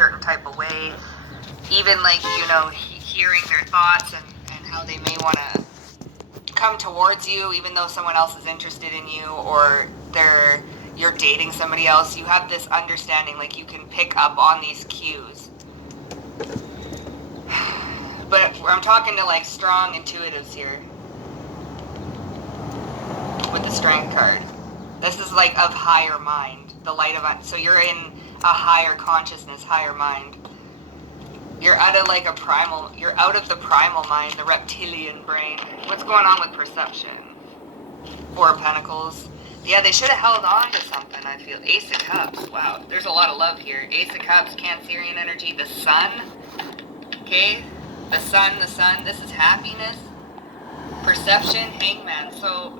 certain type of way. Even like, you know, hearing their thoughts and how they may want to come towards you, even though someone else is interested in you, or you're dating somebody else. You have this understanding, like you can pick up on these cues. But I'm talking to like strong intuitives here with the Strength card. This is like of higher mind, the light of, so you're in a higher consciousness, higher mind. You're out of like you're out of the primal mind, the reptilian brain. What's going on with perception? Four of Pentacles. Yeah, they should have held on to something, I feel. Ace of Cups. Wow, there's a lot of love here. Ace of Cups, Cancerian energy, the Sun. Okay, the sun. This is happiness. Perception, Hangman. So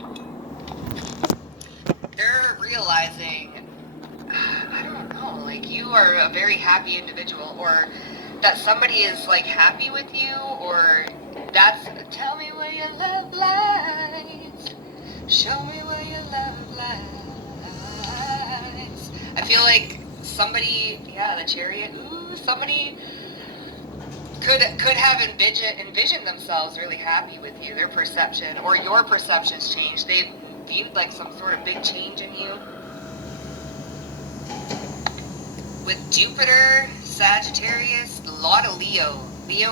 they're realizing, I don't know, like you are a very happy individual, or that somebody is like happy with you, or that's, tell me where your love lies, show me where your love lies. I feel like somebody, yeah, the Chariot, ooh, somebody could have envisioned themselves really happy with you. Their perception, or your perception's changed. They've viewed like some sort of big change in you. With Jupiter, Sagittarius, a lot of Leo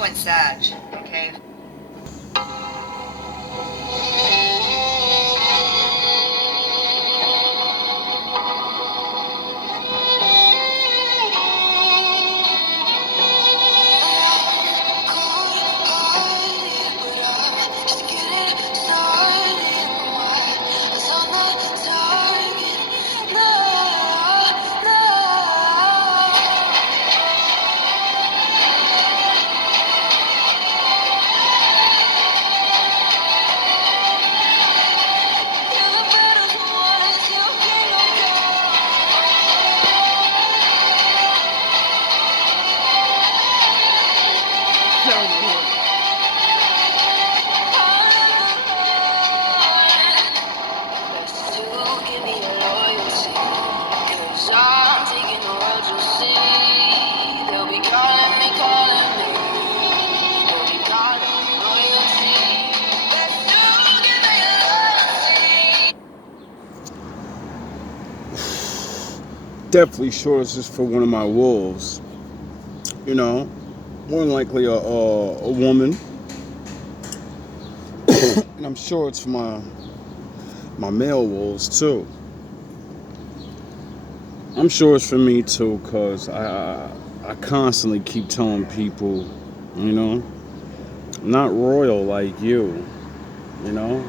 and Sag, okay? Definitely sure this is for one of my wolves. You know, more than likely a woman. And I'm sure it's for my male wolves too. I'm sure it's for me too, because I constantly keep telling people, you know, I'm not royal like you, you know,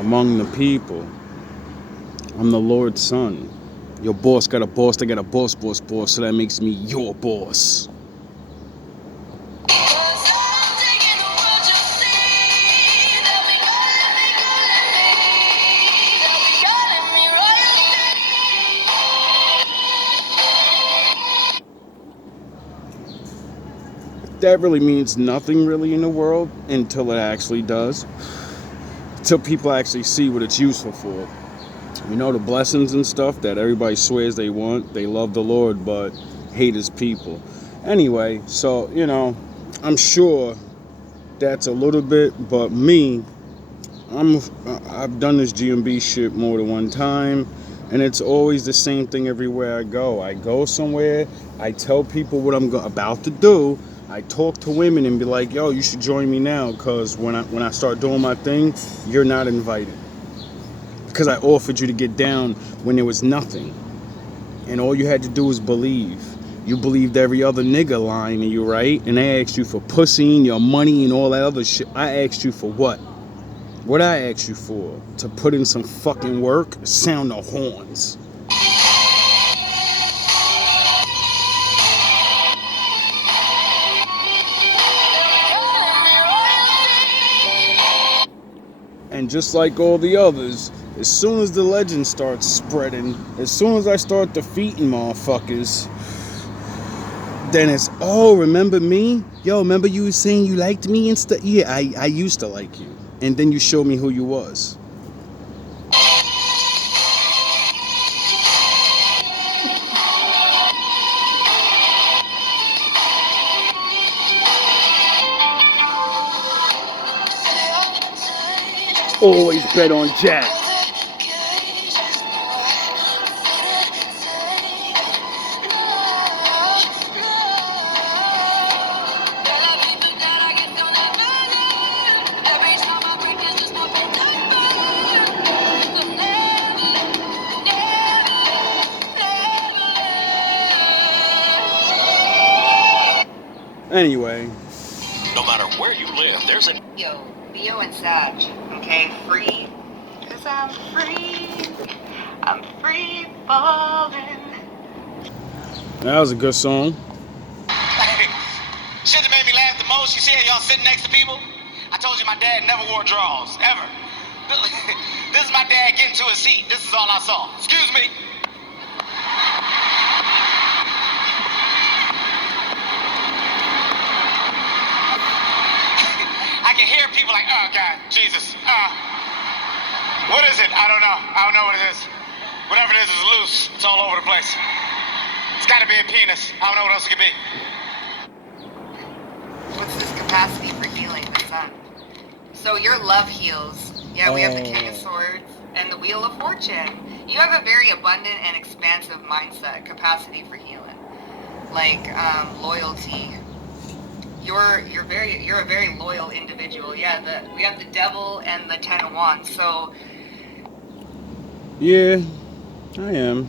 among the people. I'm the Lord's son. Your boss got a boss, they got a boss, so that makes me your boss. That really means nothing really in the world until it actually does. Until people actually see what it's useful for. You know, the blessings and stuff that everybody swears they want, they love the Lord, but hate his people. Anyway, so, you know, I'm sure that's a little bit, but me, I've done this GMB shit more than one time, and it's always the same thing everywhere I go. I go somewhere, I tell people what I'm about to do, I talk to women and be like, yo, you should join me now, because when I start doing my thing, you're not invited. Because I offered you to get down when there was nothing. And all you had to do was believe. You believed every other nigga lying to you, right? And they asked you for pussy and your money and all that other shit. I asked you for what? What I asked you for? To put in some fucking work? Sound the horns. And just like all the others, as soon as the legend starts spreading, as soon as I start defeating motherfuckers, then it's, oh, remember me? Yo, remember you were saying you liked me and stuff? Yeah, I used to like you. And then you showed me who you was. always bet on Jack. Anyway. No matter where you live, there's a... Yo, Leo and Sag, okay? Free, cause I'm free. I'm free falling. That was a good song. Shit that made me laugh the most, you see how y'all sitting next to people? I told you my dad never wore drawers, ever. This is my dad getting to his seat. This is all I saw. Excuse me. I can hear people like, oh God, Jesus. What is it? I don't know. I don't know what it is. Whatever it is loose. It's all over the place. It's gotta be a penis. I don't know what else it could be. What's this capacity for healing the sun? So your love heals. Yeah, we have the King of Swords and the Wheel of Fortune. You have a very abundant and expansive mindset, capacity for healing. Like loyalty. You're a very loyal individual. Yeah, we have the Devil and the Ten of Wands. So yeah, I am.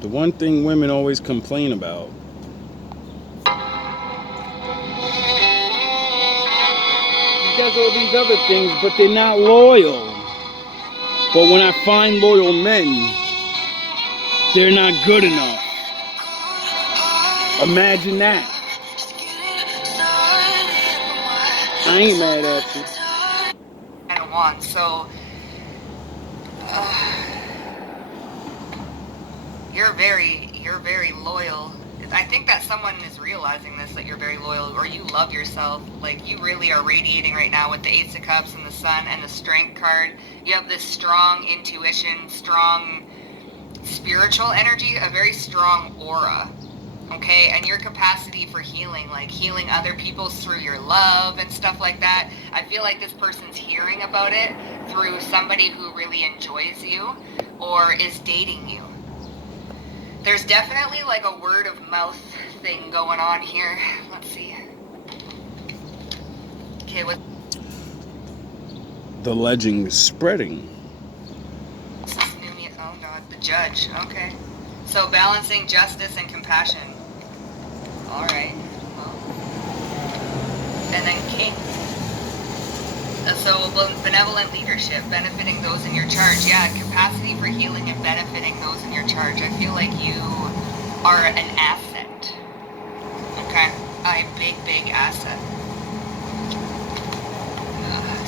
The one thing women always complain about. He does all these other things, but they're not loyal. But when I find loyal men, they're not good enough. Imagine that. I ain't mad at you. I don't want. So you're very loyal. I think that someone is realizing this, that you're very loyal, or you love yourself. Like, you really are radiating right now with the Ace of Cups and the Sun and the Strength card. You have this strong intuition, strong spiritual energy, a very strong aura. Okay, and your capacity for healing, like healing other people through your love and stuff like that. I feel like this person's hearing about it through somebody who really enjoys you or is dating you. There's definitely like a word of mouth thing going on here. Let's see. Okay, what? The legend is spreading. This is new. Oh God, the Judge. Okay. So balancing justice and compassion. All right. Well. And then King. So benevolent leadership, benefiting those in your charge. Yeah, capacity for healing and benefiting those in your charge. I feel like you are an asset. Okay, a big asset.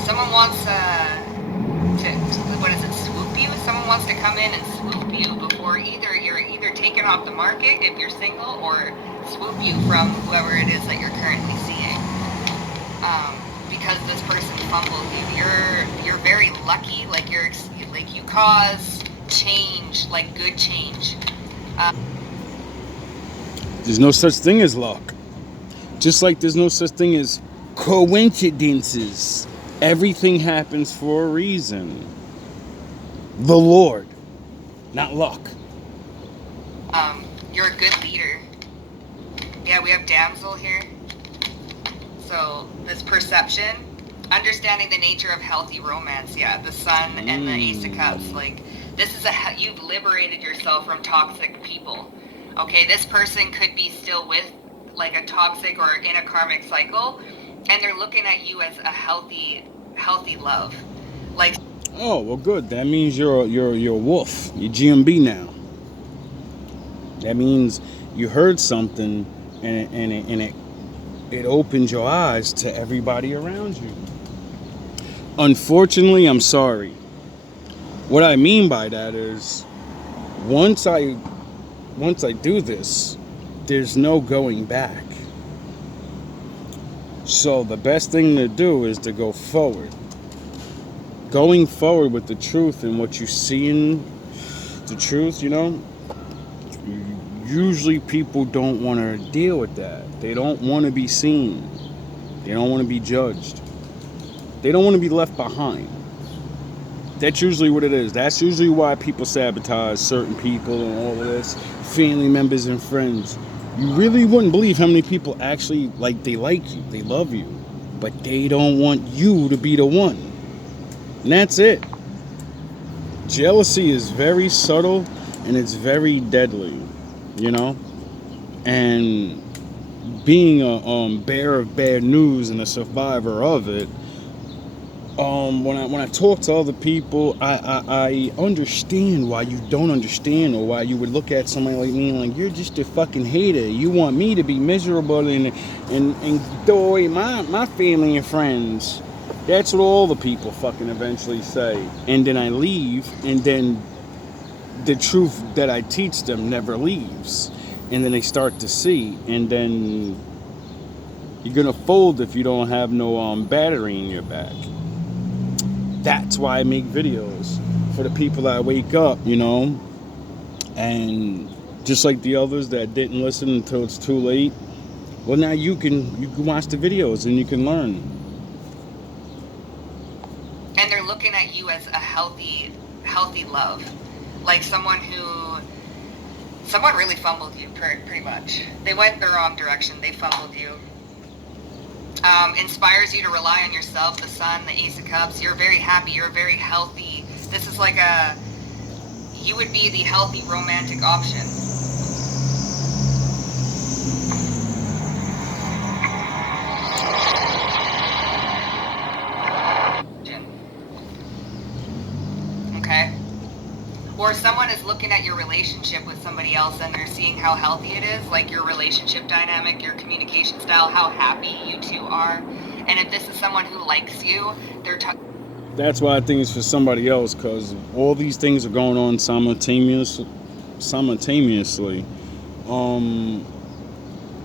Someone wants swoop you? Someone wants to come in and swoop you before you're either taken off the market if you're single, or swoop you from whoever it is that you're currently seeing. Because this person fumbled you. You're very lucky. Like you cause change, like good change. There's no such thing as luck. Just like there's no such thing as coincidences. Everything happens for a reason. The Lord, not luck. You're a good leader. Yeah, we have damsel here. So this perception, understanding the nature of healthy romance. Yeah, the Sun and the Ace of Cups. Like, this is you've liberated yourself from toxic people. Okay, this person could be still with like a toxic or in a karmic cycle, and they're looking at you as a healthy love. Like, oh well, good. That means you're a wolf. You're GMB now. That means you heard something, and it opens your eyes to everybody around you. Unfortunately, I'm sorry. What I mean by that is, once I do this, there's no going back. So the best thing to do is to go forward. Going forward with the truth and what you see in the truth, usually people don't want to deal with that. They don't want to be seen. They don't want to be judged. They don't want to be left behind. That's usually what it is. That's usually why people sabotage certain people and all of this. Family members and friends. You really wouldn't believe how many people actually, they like you. They love you. But they don't want you to be the one. And that's it. Jealousy is very subtle and it's very deadly. You know? And being a bearer of bad news and a survivor of it, when I talk to other people, I understand why you don't understand, or why you would look at somebody like me like, you're just a fucking hater. You want me to be miserable and throw away my family and friends. That's what all the people fucking eventually say. And then I leave, and then the truth that I teach them never leaves. And then they start to see, and then you're gonna fold if you don't have no battery in your back. That's why I make videos, for the people that wake up, you know, and just like the others that didn't listen until it's too late. Well, now you can watch the videos and you can learn. And they're looking at you as a healthy love, like someone really fumbled you, pretty much. They went the wrong direction. They fumbled you. Inspires you to rely on yourself, the sun, the Ace of Cups. You're very happy. You're very healthy. This is like you would be the healthy romantic option. Okay? Or someone is looking at your relationship with somebody else and they're seeing how healthy it is, like your relationship dynamic, your communication style, how happy you two are. And if this is someone who likes you, That's why I think it's for somebody else, because all these things are going on simultaneously.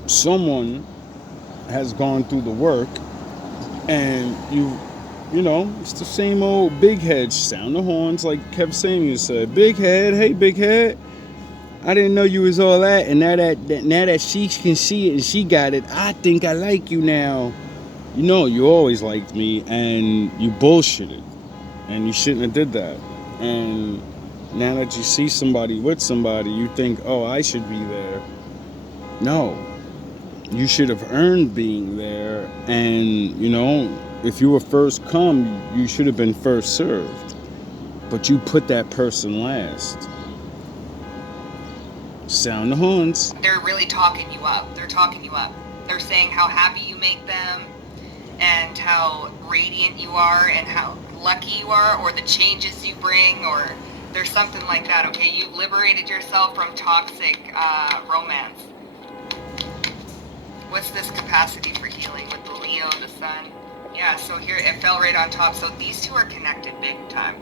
Someone has gone through the work, and you know, it's the same old big head, sound the horns, like Kev Samuels said. Big head, hey big head, I didn't know you was all that, and now that she can see it and she got it, I think I like you now. You know, you always liked me, and you bullshitted, and you shouldn't have did that. And now that you see somebody with somebody, you think, oh, I should be there. No, you should have earned being there, and you know, if you were first come, you should have been first served. But you put that person last. Sound the horns. They're really talking you up. They're talking you up. They're saying how happy you make them, and how radiant you are, and how lucky you are, or the changes you bring, or there's something like that, okay? You liberated yourself from toxic romance. What's this capacity for healing with the Leo, the Sun? Yeah, so here it fell right on top. So these two are connected big time.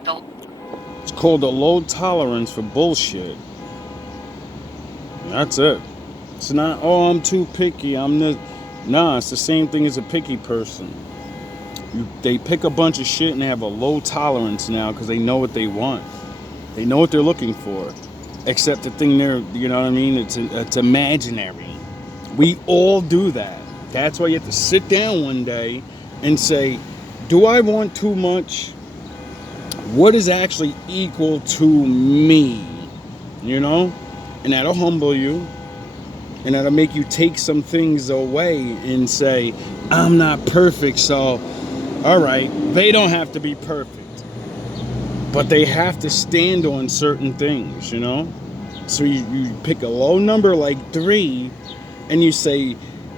It's called a low tolerance for bullshit. That's it. It's not, oh, I'm too picky. Nah, it's the same thing as a picky person. They pick a bunch of shit and they have a low tolerance now because they know what they want. They know what they're looking for. Except the thing there, you know what I mean? It's imaginary. We all do that. That's why you have to sit down one day and say, do I want too much? What is actually equal to me? You know? And that'll humble you. And that'll make you take some things away and say, I'm not perfect, so, all right, they don't have to be perfect. But they have to stand on certain things, you know? So you pick a low number like 3, and you say,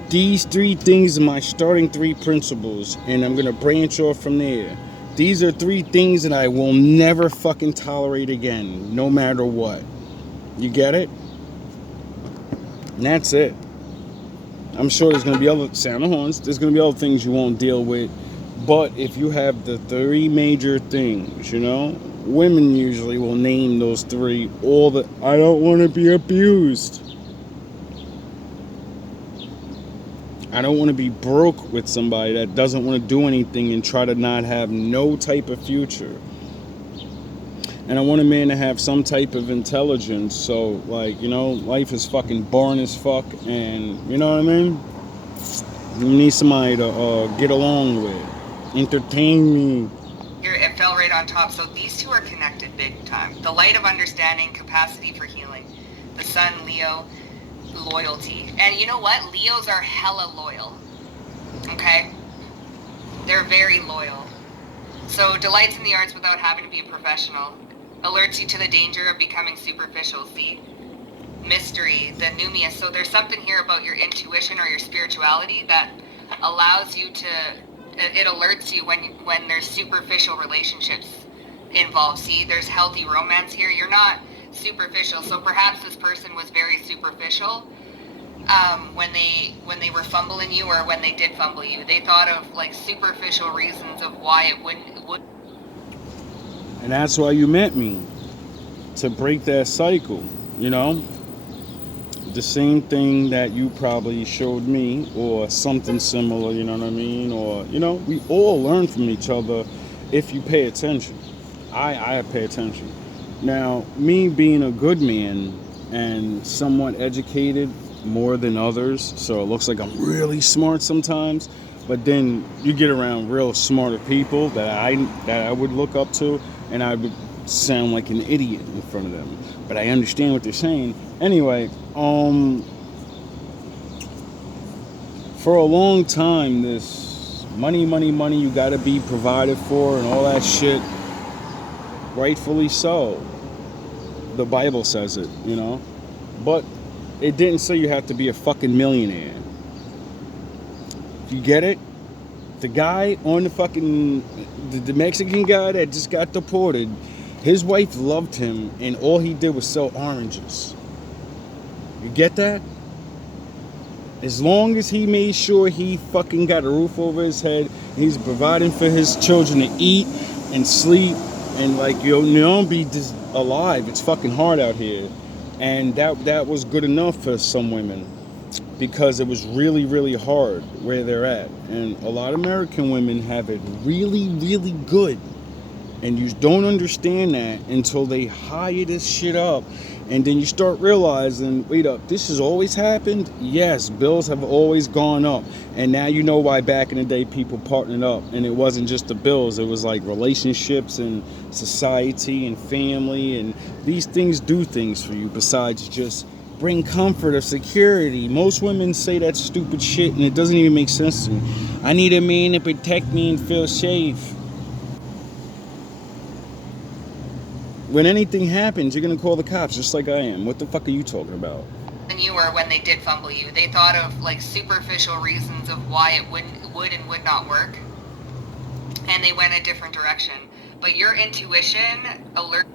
these 3 things are my starting 3 principles, and I'm going to branch off from there. These are 3 things that I will never fucking tolerate again, no matter what. You get it? And that's it. I'm sure there's going to be other, sound the horns, there's going to be other things you won't deal with. But if you have the 3 major things, you know, women usually will name those 3. I don't want to be abused. I don't want to be broke with somebody that doesn't want to do anything and try to not have no type of future. And I want a man to have some type of intelligence. So, like, you know, life is fucking boring as fuck. And, you know what I mean? You need somebody to get along with. Entertain me. It fell right on top. So these two are connected big time. The light of understanding, capacity for healing. The sun, Leo, loyalty. And you know what? Leos are hella loyal. Okay? They're very loyal. So delights in the arts without having to be a professional. Alerts you to the danger of becoming superficial, see? Mystery, the numinous. So there's something here about your intuition or your spirituality that allows you to, it alerts you when there's superficial relationships involved. See, there's healthy romance here. You're not superficial. So perhaps this person was very superficial when they were fumbling you, or when they did fumble you. They thought of like superficial reasons of why it would. And that's why you met me, to break that cycle, you know? The same thing that you probably showed me, or something similar, you know what I mean? Or, you know, we all learn from each other if you pay attention. I pay attention. Now, me being a good man and somewhat educated more than others, so it looks like I'm really smart sometimes, but then you get around real smarter people that I would look up to, and I would sound like an idiot in front of them. But I understand what they're saying. Anyway, for a long time, this money, you gotta be provided for and all that shit, rightfully so. The Bible says it, you know? But it didn't say you have to be a fucking millionaire. You get it? The guy on the fucking, the Mexican guy that just got deported, his wife loved him, and all he did was sell oranges. You get that? As long as he made sure he fucking got a roof over his head, he's providing for his children to eat and sleep, and like, you don't be just alive. It's fucking hard out here. And that was good enough for some women, because it was really, really hard where they're at. And a lot of American women have it really, really good. And you don't understand that until they hire this shit up. And then you start realizing, wait up, this has always happened? Yes, bills have always gone up. And now you know why back in the day people partnered up. And it wasn't just the bills, it was like relationships and society and family. And these things do things for you besides just bring comfort or security. Most women say that stupid shit and it doesn't even make sense to me. I need a man to protect me and feel safe. When anything happens, you're going to call the cops just like I am. What the fuck are you talking about? And you were when they did fumble you. They thought of like superficial reasons of why it would and would not work. And they went a different direction. But your intuition alert.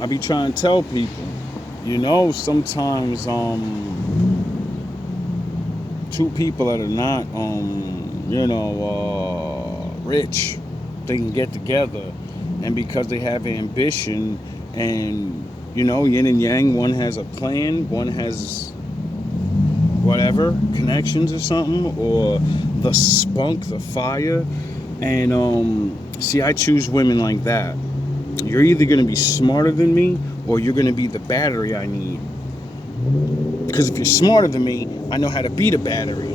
I be trying to tell people, you know, sometimes two people that are not, rich, they can get together. And because they have ambition and, you know, yin and yang, one has a plan, one has whatever, connections or something, or the spunk, the fire. And, see, I choose women like that. You're either going to be smarter than me or you're going to be the battery I need. Because if you're smarter than me, I know how to be the battery.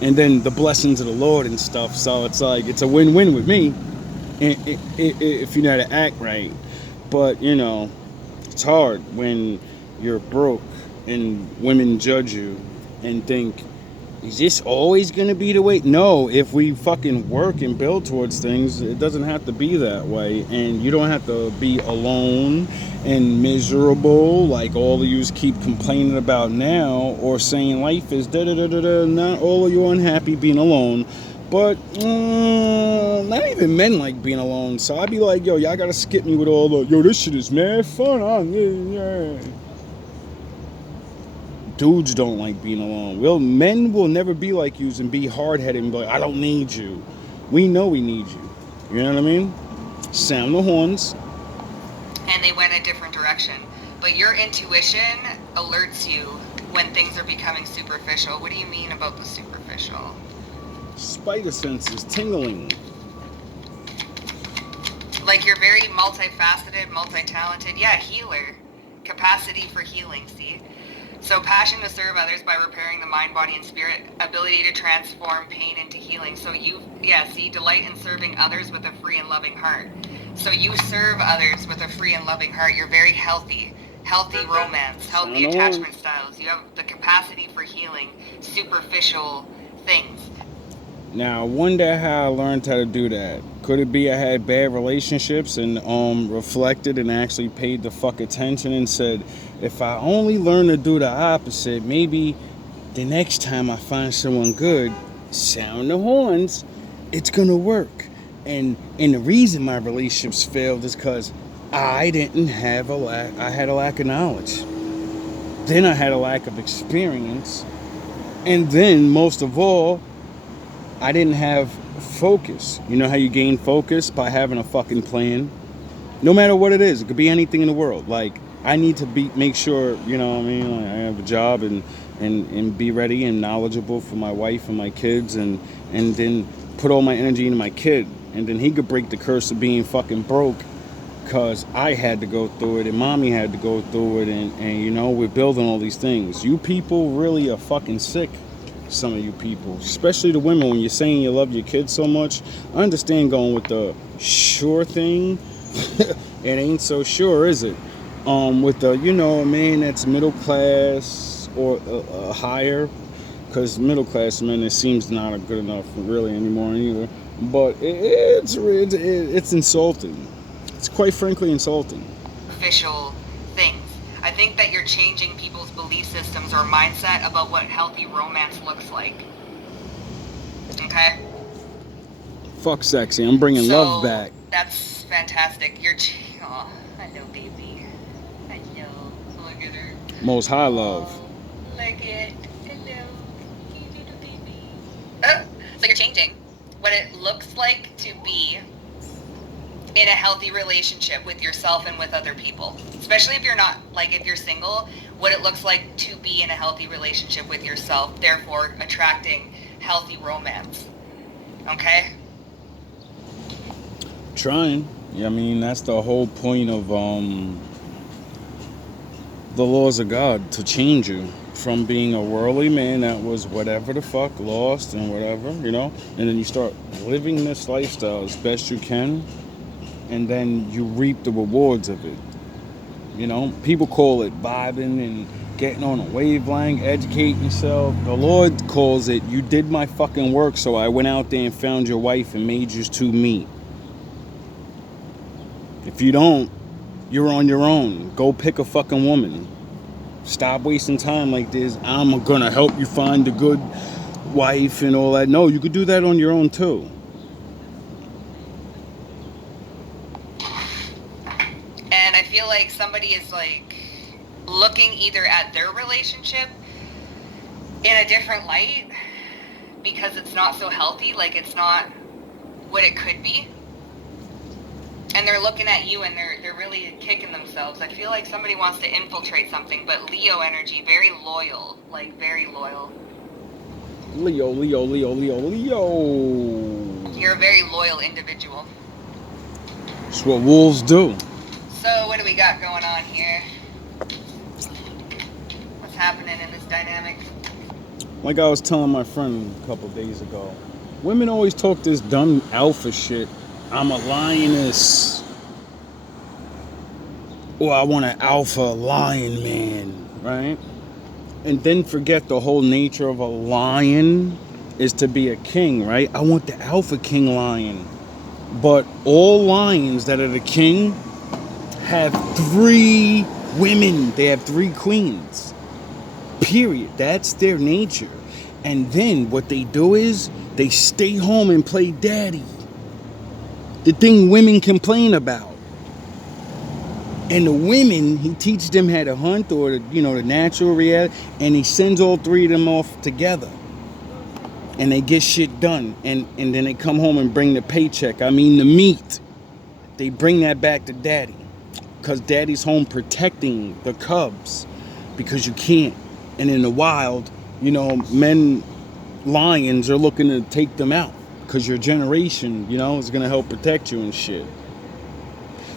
And then the blessings of the Lord and stuff. So it's like, it's a win-win with me. If you know how to act right. But, you know, it's hard when you're broke and women judge you and think, is this always going to be the way? No, if we fucking work and build towards things, it doesn't have to be that way. And you don't have to be alone and miserable like all of you keep complaining about now, or saying life is da-da-da-da-da. Not all of you unhappy being alone. But not even men like being alone. So I'd be like, yo, y'all gotta skip me with all the, yo, this shit is mad fun. Yeah. Dudes don't like being alone. Men will never be like you and be hard-headed and be like, I don't need you. We know we need you. You know what I mean? Sound the horns. And they went a different direction. But your intuition alerts you when things are becoming superficial. What do you mean about the superficial? Spider senses tingling. Like you're very multifaceted, multi-talented. Yeah, healer. Capacity for healing, see? So passion to serve others by repairing the mind, body, and spirit, ability to transform pain into healing. So see, delight in serving others with a free and loving heart. So you serve others with a free and loving heart. You're very healthy romance, healthy attachment styles. You have the capacity for healing superficial things. Now, I wonder how I learned how to do that. Could it be I had bad relationships and reflected and actually paid the fuck attention and said, if I only learn to do the opposite, maybe the next time I find someone good, sound the horns, it's gonna work. And the reason my relationships failed is because I didn't have I had a lack of knowledge. Then I had a lack of experience. And then, most of all, I didn't have focus. You know how you gain focus? By having a fucking plan. No matter what it is. It could be anything in the world. Like, I need to make sure, you know what I mean? Like, I have a job and be ready and knowledgeable for my wife and my kids and then put all my energy into my kid. And then he could break the curse of being fucking broke because I had to go through it and mommy had to go through it and you know, we're building all these things. You people really are fucking sick. Some of you people, especially the women, when you're saying you love your kids so much, I understand going with the sure thing. It ain't so sure, is it? With the, you know, a man that's middle class or higher, because middle class men, it seems not good enough really anymore either. But it's insulting. It's quite frankly insulting. Official things. I think that you're changing people's belief systems or mindset about what healthy romance looks like. Okay? Fuck sexy. I'm bringing love back. That's fantastic. Oh, I know, baby. I know. Look at her. Most high love. Oh, look it. Hello. You little baby. So you're changing what it looks like to be in a healthy relationship with yourself and with other people, especially if you're not, like, if you're single, what it looks like to be in a healthy relationship with yourself, therefore attracting healthy romance. Okay? Trying. Yeah, I mean, that's the whole point of the laws of God, to change you from being a worldly man that was whatever the fuck, lost and whatever, you know, and then you start living this lifestyle as best you can. And then you reap the rewards of it. You know, people call it vibing and getting on a wavelength, educating yourself. The Lord calls it, you did my fucking work, so I went out there and found your wife and made you two meet. If you don't, you're on your own. Go pick a fucking woman. Stop wasting time like this. I'm gonna help you find a good wife and all that. No, you could do that on your own too. And I feel like somebody is like looking either at their relationship in a different light because it's not so healthy, like it's not what it could be. And they're looking at you and they're really kicking themselves. I feel like somebody wants to infiltrate something, but Leo energy, very loyal, like very loyal. Leo. You're a very loyal individual. That's what wolves do. So what do we got going on here? What's happening in this dynamic? Like I was telling my friend a couple days ago, women always talk this dumb alpha shit. I'm a lioness. Or I want an alpha lion man, right? And then forget the whole nature of a lion is to be a king, right? I want the alpha king lion. But all lions that are the king have 3 women. They have 3 queens. Period. That's their nature. And then what they do is they stay home and play daddy. The thing women complain about. And the women, he teaches them how to hunt or, the natural reality. And he sends all 3 of them off together. And they get shit done. And then they come home and bring the paycheck. I mean the meat. They bring that back to daddy. Because daddy's home protecting the cubs. Because you can't. And in the wild, men, lions are looking to take them out. Because your generation, is going to help protect you and shit.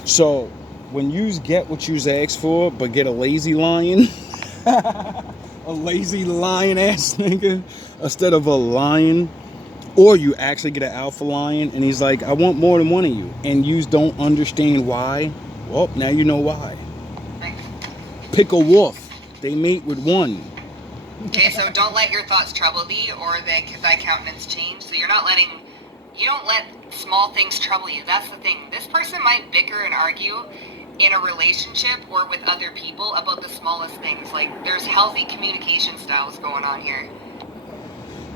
So, when you get what you asked for, but get a lazy lion, a lazy lion ass nigga instead of a lion. Or you actually get an alpha lion and he's like, I want more than one of you. And you don't understand why. Well, now you know why. Pick a wolf. They mate with one. Okay, so don't let your thoughts trouble thee or thy countenance change. So you don't let small things trouble you. That's the thing. This person might bicker and argue in a relationship or with other people about the smallest things. Like, there's healthy communication styles going on here.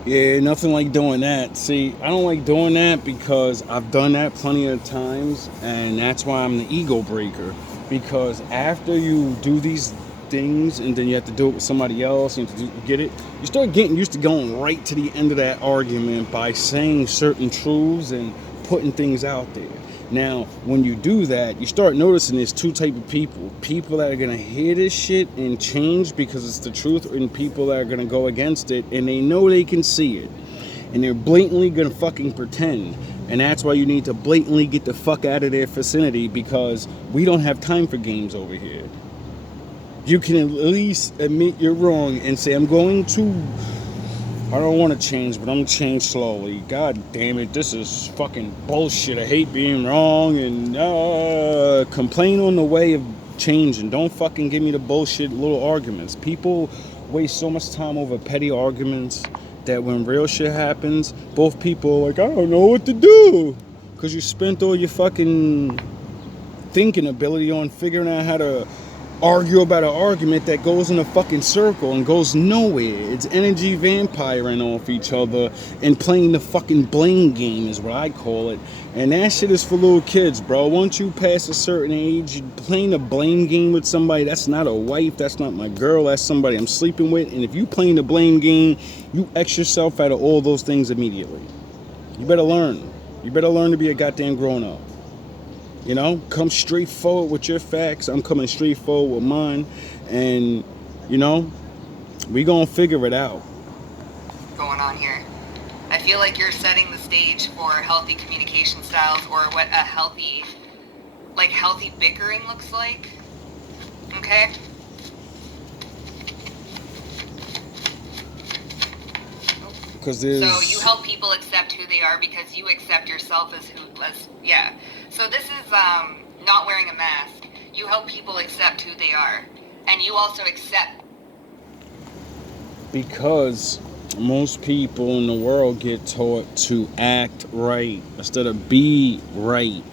Yeah, nothing like doing that. See, I don't like doing that because I've done that plenty of times, and that's why I'm the ego breaker. Because after you do these things and then you have to do it with somebody else and you get it, you start getting used to going right to the end of that argument by saying certain truths and putting things out there. Now, when you do that, you start noticing there's two type of people. People that are going to hear this shit and change because it's the truth, and people that are going to go against it and they know they can see it. And they're blatantly going to fucking pretend. And that's why you need to blatantly get the fuck out of their vicinity, because we don't have time for games over here. You can at least admit you're wrong and say, I don't want to change, but I'm going to change slowly. God damn it, this is fucking bullshit. I hate being wrong, and complain on the way of changing. Don't fucking give me the bullshit little arguments. People waste so much time over petty arguments that when real shit happens, both people are like, I don't know what to do. Because you spent all your fucking thinking ability on figuring out how to argue about an argument that goes in a fucking circle and goes nowhere. It's energy vampiring off each other and playing the fucking blame game is what I call it. And that shit is for little kids, bro. Once you pass a certain age, you playing the blame game with somebody, that's not a wife, that's not my girl, that's somebody I'm sleeping with. And if you playing the blame game, you X yourself out of all those things immediately. You better learn. You better learn to be a goddamn grown up. You know, come straight forward with your facts. I'm coming straight forward with mine. And, you know, we gonna figure it out. Going on here. I feel like you're setting the stage for healthy communication styles, or what a healthy bickering looks like. Okay? So you help people accept who they are because you accept yourself as yeah. So this is not wearing a mask. You help people accept who they are, and you also accept. Because most people in the world get taught to act right instead of be right.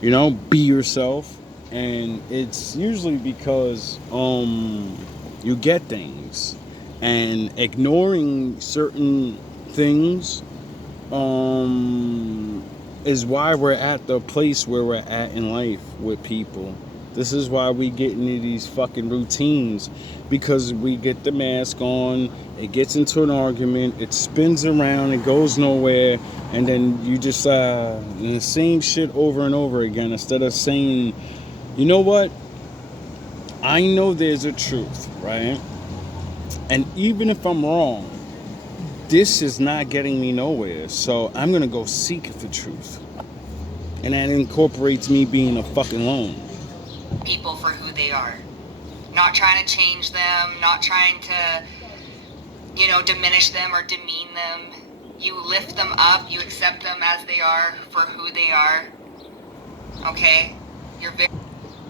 You know, be yourself, and it's usually because you get things. And ignoring certain things is why we're at the place where we're at in life with people. This is why we get into these fucking routines, because we get the mask on, it gets into an argument, it spins around, it goes nowhere, and then you just the same shit over and over again, instead of saying, you know what, I know there's a truth, right? And even if I'm wrong, this is not getting me nowhere. So I'm going to go seek the truth. And that incorporates me being a fucking lone. People for who they are. Not trying to change them, not trying to, diminish them or demean them. You lift them up, you accept them as they are for who they are. Okay?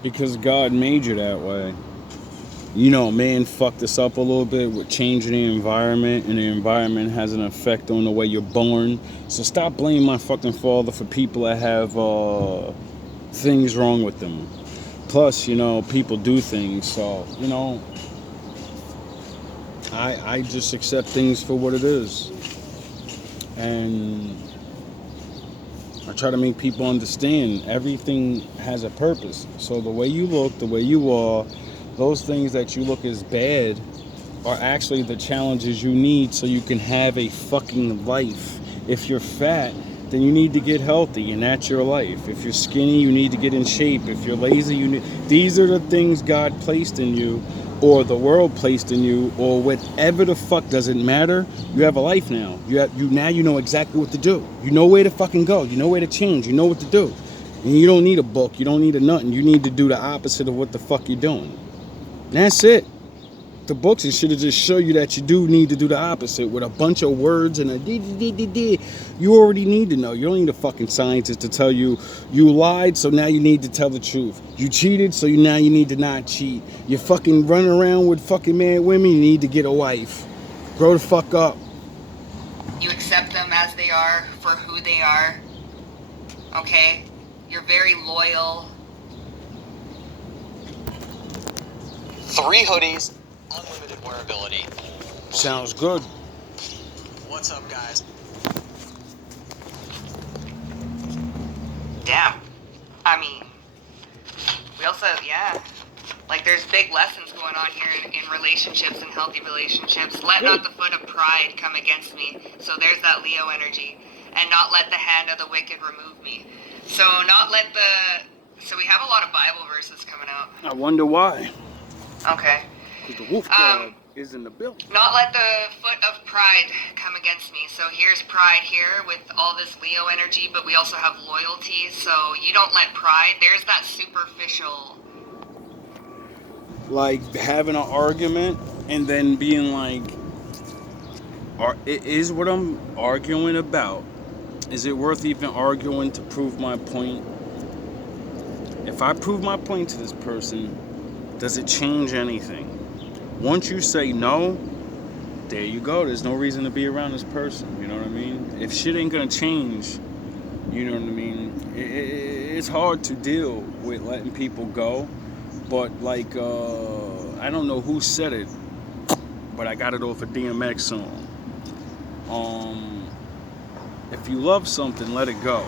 Because God made you that way. You know, man fucked us up a little bit with changing the environment, and the environment has an effect on the way you're born. So stop blaming my fucking father for people that have things wrong with them. Plus, people do things, so, I just accept things for what it is. And I try to make people understand everything has a purpose. So the way you look, the way you are, those things that you look as bad are actually the challenges you need so you can have a fucking life. If you're fat, then you need to get healthy, and that's your life. If you're skinny, you need to get in shape. If you're lazy, these are the things God placed in you, or the world placed in you, or whatever the fuck, doesn't matter. You have a life now. Now you know exactly what to do. You know where to fucking go. You know where to change. You know what to do. And you don't need a book. You don't need a nothing. You need to do the opposite of what the fuck you're doing. That's it. The books and shit just show you that you do need to do the opposite with a bunch of words and a you already need to know. You don't need a fucking scientist to tell you you lied, so now you need to tell the truth. You cheated, so now you need to not cheat. You fucking run around with fucking mad women, you need to get a wife. Grow the fuck up. You accept them as they are for who they are. Okay? You're very loyal. 3 hoodies, unlimited wearability. Sounds good. What's up, guys? Damn. I mean, we also, yeah. Like, there's big lessons going on here in relationships and healthy relationships. Let not the foot of pride come against me. So there's that Leo energy. And not let the hand of the wicked remove me. So so we have a lot of Bible verses coming out. I wonder why. Okay. Because the wolf dog is in the building. Not let the foot of pride come against me. So here's pride here with all this Leo energy, but we also have loyalty. So you don't let pride, there's that superficial. Like having an argument and then being like, is what I'm arguing about, is it worth even arguing to prove my point? If I prove my point to this person, does it change anything? Once you say no, there you go. There's no reason to be around this person. You know what I mean? If shit ain't gonna change, you know what I mean? It's hard to deal with letting people go. But like, I don't know who said it, but I got it off a DMX song. If you love something, let it go.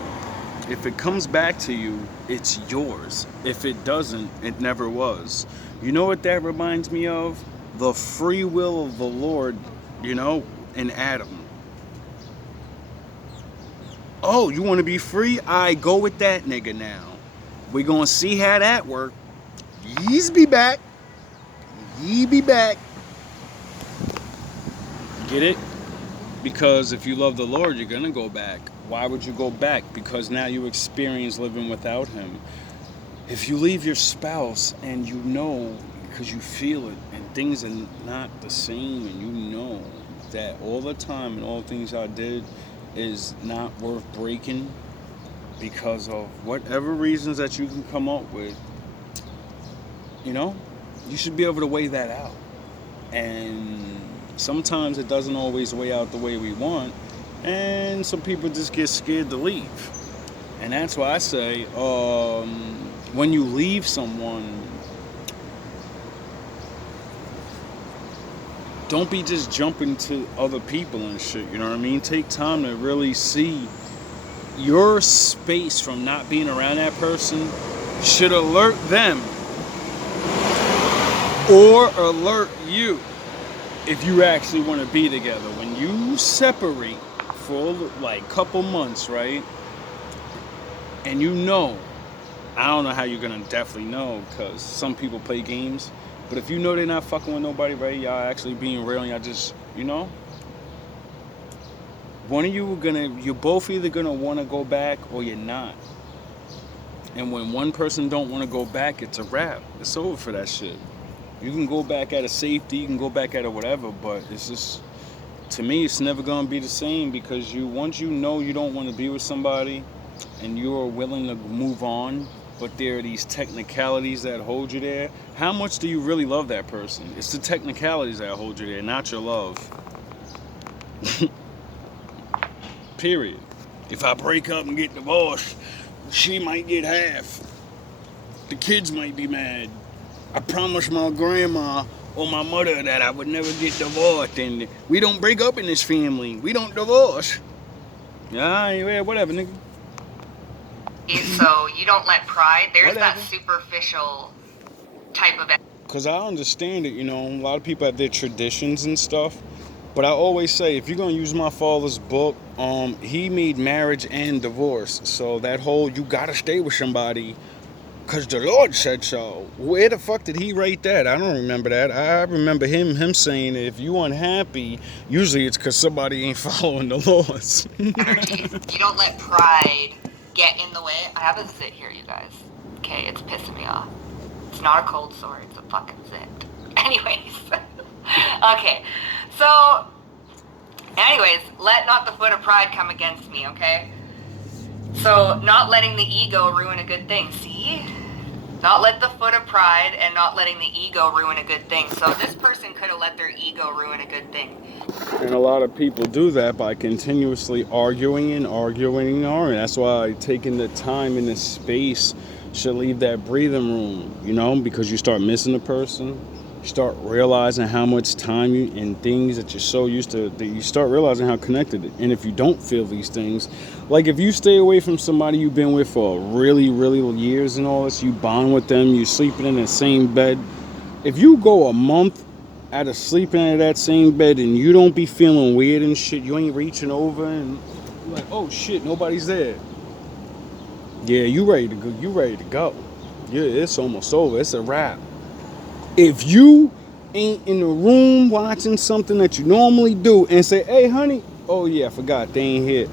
If it comes back to you, it's yours. If it doesn't, it never was. You know what that reminds me of? The free will of the Lord, you know, in Adam. Oh, you want to be free? I go with that nigga now. We gonna see how that work. Ye's be back. Ye be back. Get it? Because if you love the Lord, you're gonna go back. Why would you go back? Because now you experience living without him. If you leave your spouse and you know, because you feel it, and things are not the same, and you know that all the time and all the things I did is not worth breaking because of whatever reasons that you can come up with, you know, you should be able to weigh that out. And sometimes it doesn't always weigh out the way we want, and some people just get scared to leave. And that's why I say, when you leave someone, don't be just jumping to other people and shit, you know what I mean? Take time to really see your space from not being around that person should alert them or alert you if you actually want to be together. When you separate for like a couple months, right? And you know, I don't know how you're gonna definitely know, because some people play games, but if you know they're not fucking with nobody, right? Y'all actually being real, and y'all just, you know, one of you you're both either gonna want to go back or you're not. And when one person don't want to go back, it's a wrap. It's over for that shit. You can go back at a safety, you can go back at a whatever, but it's just, to me, it's never gonna be the same, because once you know you don't want to be with somebody and you're willing to move on, but there are these technicalities that hold you there, how much do you really love that person? It's the technicalities that hold you there, not your love. Period. If I break up and get divorced, she might get half. The kids might be mad. I promised my grandma or my mother that I would never get divorced, and we don't break up in this family. We don't divorce. Yeah, whatever, nigga. So you don't let pride, there's Whatever. that superficial type of. Because I understand it, you know, a lot of people have their traditions and stuff. But I always say, if you're going to use my father's book, he made marriage and divorce. So that whole, you got to stay with somebody because the Lord said so. Where the fuck did he write that? I don't remember that. I remember him saying that if you unhappy, usually it's because somebody ain't following the laws. Energy. You don't let pride get in the way. I have a zit here, you guys. Okay, it's pissing me off. It's not a cold sore, it's a fucking zit. Anyways. Okay, so, anyways, let not the foot of pride come against me, okay? So, not letting the ego ruin a good thing, see? Not let the foot of pride and not letting the ego ruin a good thing. So this person could have let their ego ruin a good thing. And a lot of people do that by continuously arguing and arguing and arguing. That's why taking the time in the space should leave that breathing room, you know, because you start missing the person. You start realizing how much time you and things that you're so used to, that you start realizing how connected. And if you don't feel these things, like if you stay away from somebody you've been with for really, really years and all this, you bond with them, you sleeping in the same bed. If you go a month out of sleeping in that same bed and you don't be feeling weird and shit, you ain't reaching over and you're like, oh shit, nobody's there. Yeah, you ready to go. You ready to go. Yeah, it's almost over. It's a wrap. If you ain't in the room watching something that you normally do and say, hey, honey, oh, yeah, I forgot, they ain't here,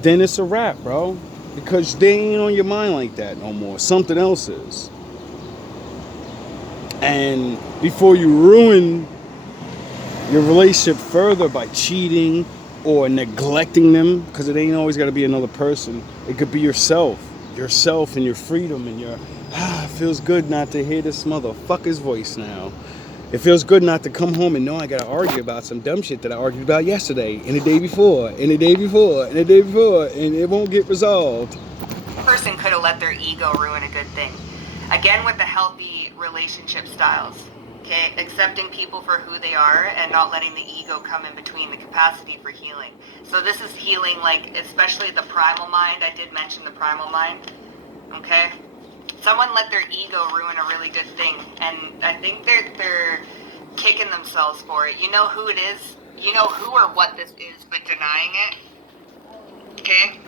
then it's a wrap, bro. Because they ain't on your mind like that no more. Something else is. And before you ruin your relationship further by cheating or neglecting them, because it ain't always got to be another person. It could be yourself and your freedom and your, it feels good not to hear this motherfucker's voice now. It feels good not to come home and know I got to argue about some dumb shit that I argued about yesterday and the day before and the day before and the day before, and it won't get resolved. Person could have let their ego ruin a good thing. Again, with the healthy relationship styles. Okay, accepting people for who they are and not letting the ego come in between, the capacity for healing. So this is healing, like, especially the primal mind. I did mention the primal mind. Okay? Someone let their ego ruin a really good thing, and I think they're kicking themselves for it. You know who it is? You know who or what this is, but denying it? Okay?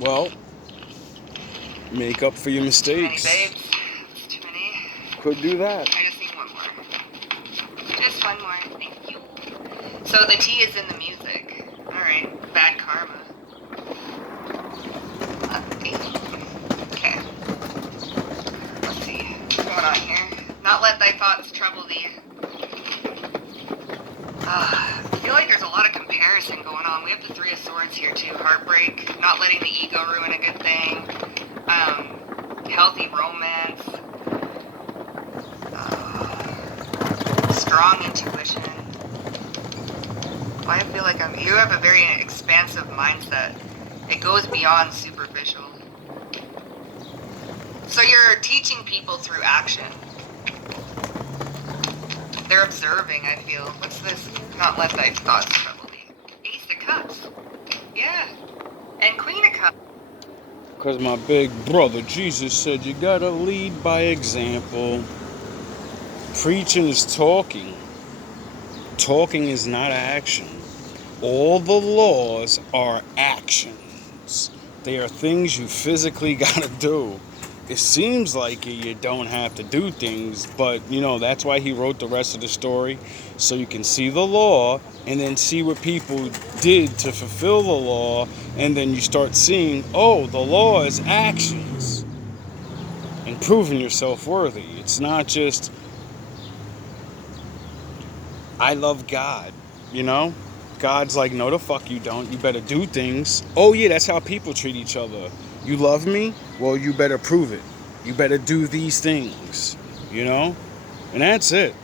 Well, make up for your mistakes. Too many babes. It's too many. Could do that. I just need one more. Just one more. Thank you. So the T is in the music. Alright. Bad karma. Okay. Let's see. What's going on here? Not let thy thoughts trouble thee. I feel like there's a lot of comparison going on. We have the Three of Swords here too. Heartbreak. Not letting the ego ruin a good thing. Healthy romance. Strong intuition. I feel like you have a very expansive mindset. It goes beyond superficial. So you're teaching people through action. They're observing, I feel. What's this? Not let thy thoughts trouble thee. Ace of Cups. Yeah. And Queen of Cups. Because my big brother Jesus said you gotta lead by example. Preaching is talking. Talking is not action. All the laws are actions. They are things you physically gotta do. It seems like you don't have to do things, but you know, that's why he wrote the rest of the story, so you can see the law and then see what people did to fulfill the law, and then you start seeing, oh, the law is actions and proving yourself worthy. It's not just I love God, you know? God's like, no, the fuck you don't. You better do things. Oh yeah, that's how people treat each other. You love me? Well, you better prove it. You better do these things, you know? And that's it.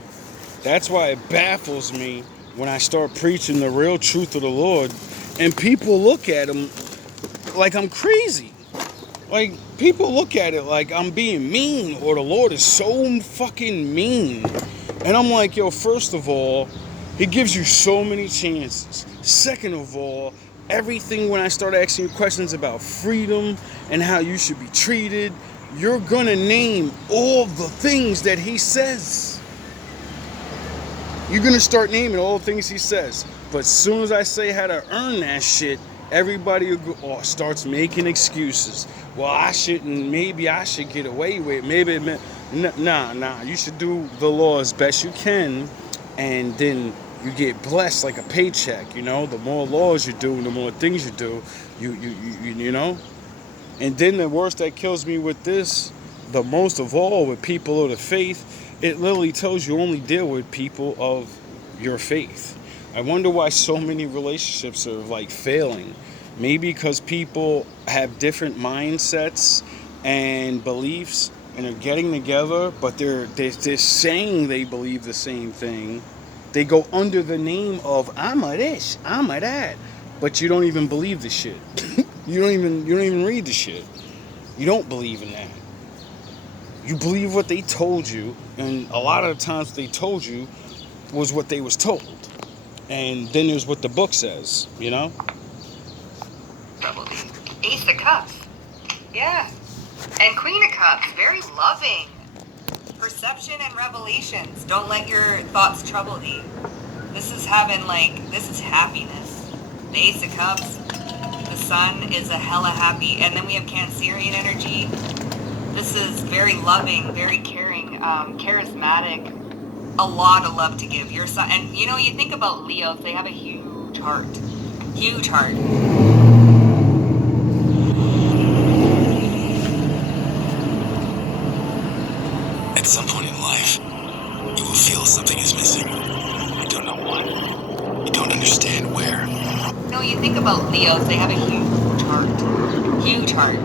That's why it baffles me when I start preaching the real truth of the Lord and people look at him like I'm crazy. Like, people look at it like I'm being mean or the Lord is so fucking mean. And I'm like, yo, first of all, he gives you so many chances. Second of all, everything, when I start asking you questions about freedom and how you should be treated, you're gonna name all the things that he says. You're gonna start naming all the things he says. But as soon as I say how to earn that shit, everybody starts making excuses. Well, I shouldn't, maybe I should get away with it. Nah, you should do the law as best you can, and then you get blessed like a paycheck, you know? The more laws you do, the more things you do, you know? And then the worst that kills me with this, the most of all with people of the faith, it literally tells you only deal with people of your faith. I wonder why so many relationships are like failing. Maybe because people have different mindsets and beliefs and are getting together, but they're saying they believe the same thing. They go under the name of I'm a this, I'm a that, but you don't even believe the shit. you don't even read the shit. You don't believe in that. You believe what they told you, and a lot of the times what they told you was what they was told. And then there's what the book says, you know? Double D. Ace of Cups. Yeah. And Queen of Cups. Very loving. Perception and revelations. Don't let your thoughts trouble thee. This is this is happiness. The Ace of Cups. The Sun is a hella happy. And then we have Cancerian energy. This is very loving, very caring, charismatic. A lot of love to give. Your son, and you know, you think about Leos, they have a huge heart. Huge heart. At some point in life, you will feel something is missing. You don't know what. You don't understand where. No, you think about Leos, they have a huge heart. Huge heart.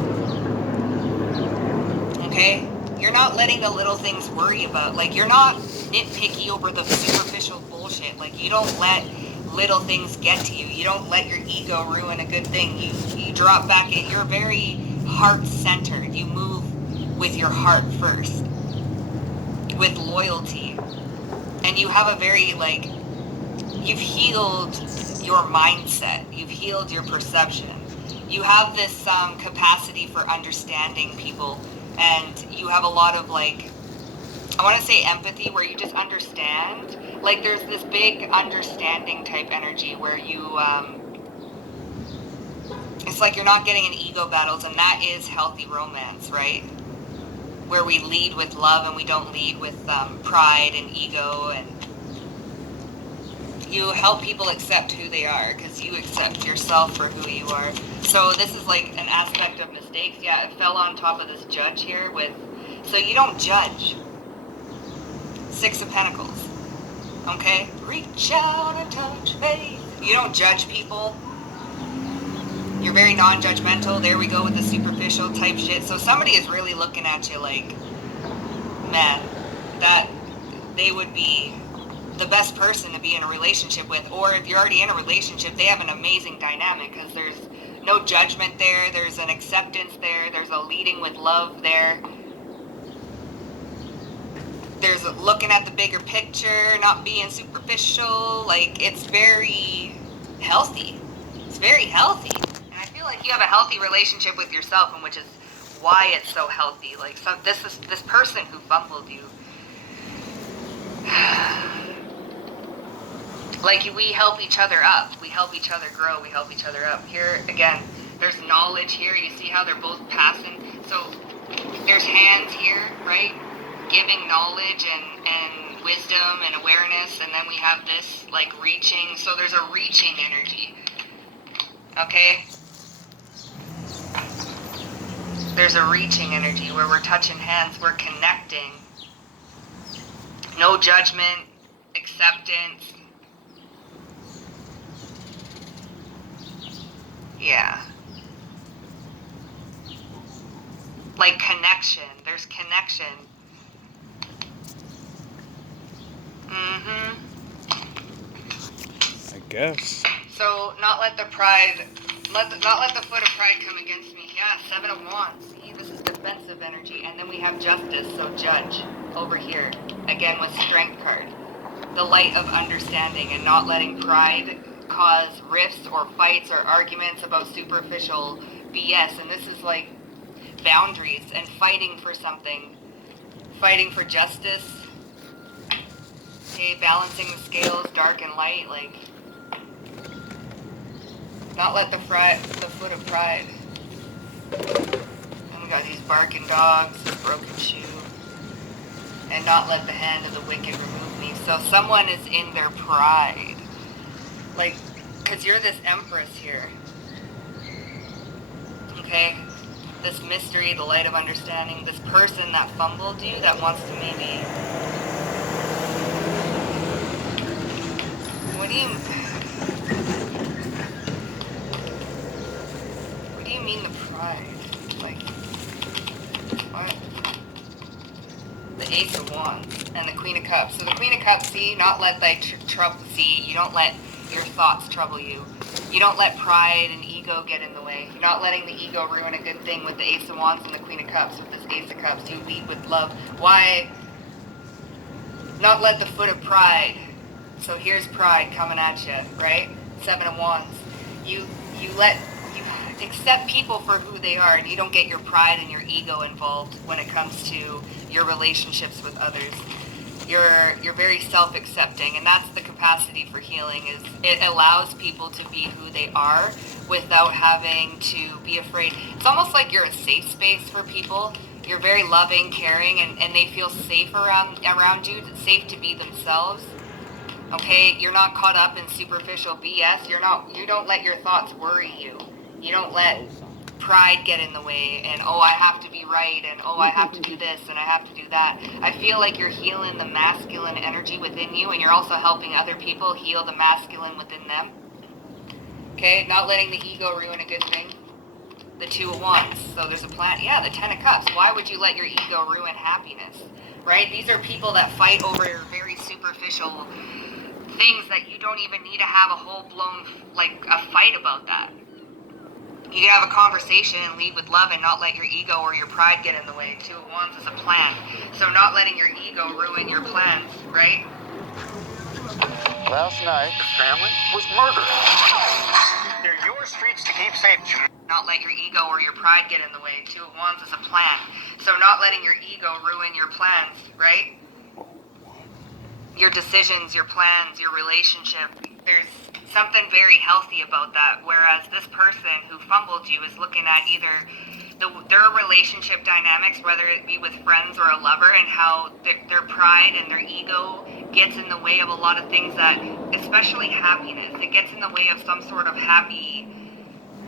Okay? You're not letting the little things worry about. Like, you're not nitpicky over the superficial bullshit. Like, you don't let little things get to you. You don't let your ego ruin a good thing. You drop back in. You're very heart-centered. You move with your heart first. With loyalty. And you have a very, you've healed your mindset. You've healed your perception. You have this capacity for understanding people. And you have a lot of, I want to say empathy, where you just understand. Like, there's this big understanding type energy where you, it's like you're not getting in ego battles, and that is healthy romance, right? Where we lead with love and we don't lead with pride and ego, and you help people accept who they are because you accept yourself for who you are. So this is like an aspect of mistakes. Yeah, it fell on top of this judge here with, so you don't judge. 6 of Pentacles. Okay? Reach out and touch faith. You don't judge people. You're very non-judgmental. There we go with the superficial type shit. So somebody is really looking at you like, man, that they would be the best person to be in a relationship with. Or if you're already in a relationship, they have an amazing dynamic because there's no judgment there. There's an acceptance there. There's a leading with love there. There's looking at the bigger picture, not being superficial. Like, it's very healthy. It's very healthy. And I feel like you have a healthy relationship with yourself, and which is why it's so healthy. Like, so this person who fumbled you. Like, we help each other up. We help each other grow. We help each other up. Here, again, there's knowledge here. You see how they're both passing? So, there's hands here, right? Giving knowledge and wisdom and awareness. And then we have this, like, reaching. So, there's a reaching energy. Okay? There's a reaching energy where we're touching hands. We're connecting. No judgment. Acceptance. Yeah. Like connection. There's connection. Mm-hmm. I guess. So not let the pride, not let the foot of pride come against me. Yeah, 7 of Wands. See, this is defensive energy. And then we have justice, so judge over here. Again with strength card. The light of understanding and not letting pride cause rifts or fights or arguments about superficial BS. And this is like boundaries and fighting for something. Fighting for justice. Okay, balancing the scales, dark and light, like not let the foot of pride. And we got these barking dogs, this broken shoe. And not let the hand of the wicked remove me. So someone is in their pride. Like, because you're this empress here. Okay? This mystery, the light of understanding, this person that fumbled you, that wants to maybe Queen of Cups. So the Queen of Cups, see, not let thy trouble, see, you don't let your thoughts trouble you. You don't let pride and ego get in the way. You're not letting the ego ruin a good thing with the Ace of Wands and the Queen of Cups. With this Ace of Cups, you lead with love. Why not let the foot of pride? So here's pride coming at you, right? Seven of Wands. You accept people for who they are, and you don't get your pride and your ego involved when it comes to your relationships with others. You're very self-accepting, and that's the capacity for healing. Is it allows people to be who they are without having to be afraid. It's almost like you're a safe space for people. You're very loving, caring, and they feel safe around you, safe to be themselves. Okay, you're not caught up in superficial BS. You don't let your thoughts worry you. You don't let pride get in the way, and oh, I have to be right, and oh, I have to do this, and I have to do that. I feel like you're healing the masculine energy within you, and you're also helping other people heal the masculine within them. Okay, not letting the ego ruin a good thing. The Two of Wands. So there's a plan. Yeah, the Ten of Cups. Why would you let your ego ruin happiness? Right? These are people that fight over very superficial things that you don't even need to have a whole-blown, like, a fight about that. You can have a conversation and lead with love and not let your ego or your pride get in the way. Two of Wands is a plan. So not letting your ego ruin your plans, right? Last night, the family was murdered. They're your streets to keep safe. Not let your ego or your pride get in the way. Two of Wands is a plan. So not letting your ego ruin your plans, right? Your decisions, your plans, your relationship. There's something very healthy about that. Whereas this person who fumbled you is looking at either their relationship dynamics, whether it be with friends or a lover, and how their pride and their ego gets in the way of a lot of things that, especially happiness, it gets in the way of some sort of happy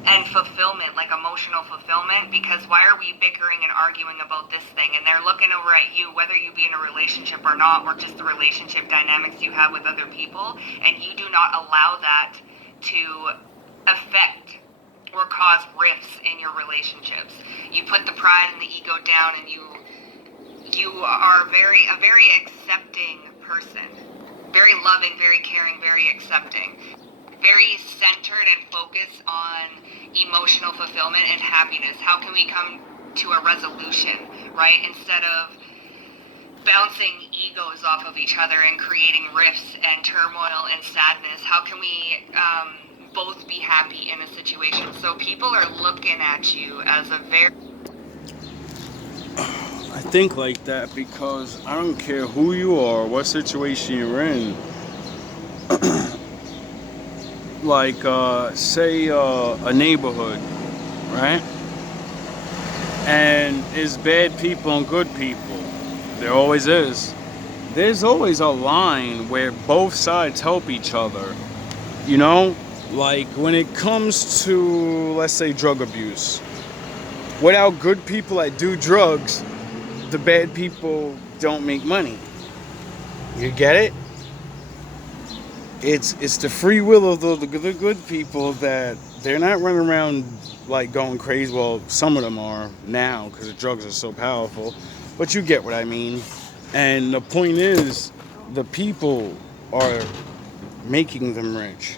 and fulfillment, like emotional fulfillment, because why are we bickering and arguing about this thing? And they're looking over at you, whether you be in a relationship or not, or just the relationship dynamics you have with other people, and you do not allow that to affect or cause rifts in your relationships. You put the pride and the ego down, and you are a very accepting person. Very loving, very caring, very accepting. Very centered and focused on emotional fulfillment and happiness. How can we come to a resolution, right? Instead of bouncing egos off of each other and creating rifts and turmoil and sadness, how can we both be happy in a situation? So people are looking at you as a very... I think like that because I don't care who you are, what situation you're in. Like, say, a neighborhood, right? And it's bad people and good people. There always is. There's always a line where both sides help each other. You know? Like, when it comes to, let's say, drug abuse. Without good people that do drugs, the bad people don't make money. You get it? It's the free will of the good people that they're not running around like going crazy. Well, some of them are now because the drugs are so powerful, but you get what I mean. And the point is, the people are making them rich.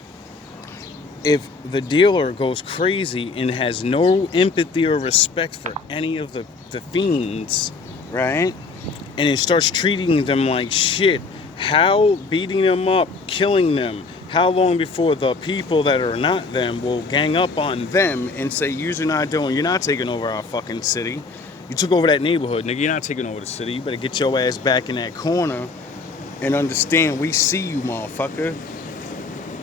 If the dealer goes crazy and has no empathy or respect for any of the fiends, right? And it starts treating them like shit. How beating them up, killing them, how long before the people that are not them will gang up on them and say, you're not taking over our fucking city. You took over that neighborhood, nigga, you're not taking over the city. You better get your ass back in that corner and understand we see you, motherfucker.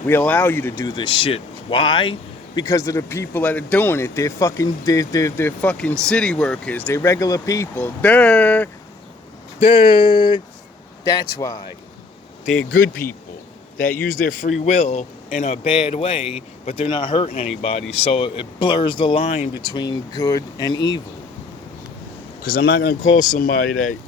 We allow you to do this shit. Why? Because of the people that are doing it. They're fucking city workers. They're regular people. That's why. They're good people that use their free will in a bad way, but they're not hurting anybody. So it blurs the line between good and evil. Because I'm not going to call somebody that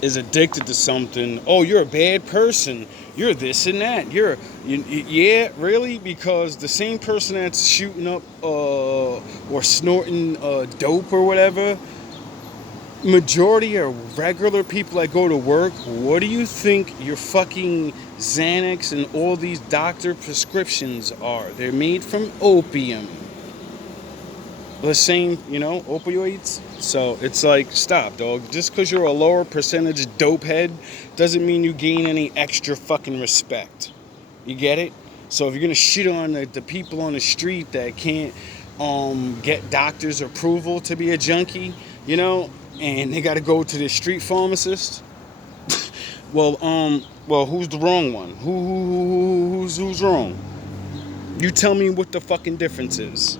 is addicted to something, oh, you're a bad person. You're this and that. Yeah, really? Because the same person that's shooting up or snorting dope or whatever, majority of regular people that go to work, what do you think your fucking Xanax and all these doctor prescriptions are? They're made from opium. The same, opioids. So it's like, stop, dog. Just because you're a lower percentage dope head doesn't mean you gain any extra fucking respect. You get it? So if you're gonna shit on the people on the street that can't get doctor's approval to be a junkie, and they got to go to the street pharmacist. well, who's the wrong one? Who's wrong? You tell me what the fucking difference is.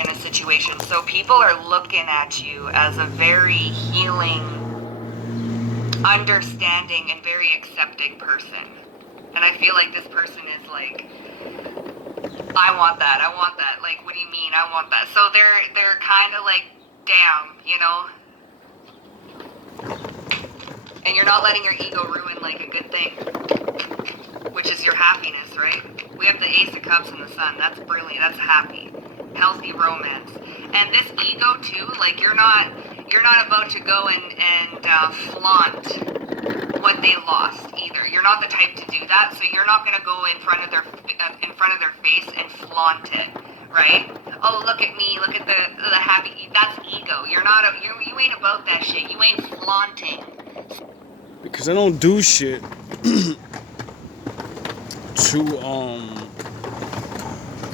In a situation, so people are looking at you as a very healing, understanding, and very accepting person. And I feel like this person is like, I want that. Like, what do you mean, I want that? So they're kind of like, damn, And you're not letting your ego ruin like a good thing, which is your happiness, right? We have the Ace of Cups in the Sun. That's brilliant. That's happy, healthy romance. And this ego too, like you're not about to go and flaunt what they lost either. You're not the type to do that, so you're not gonna go in front of their face and flaunt it, right? Oh, look at me, look at the happy. That's ego. You ain't about that shit. You ain't flaunting. Because I don't do shit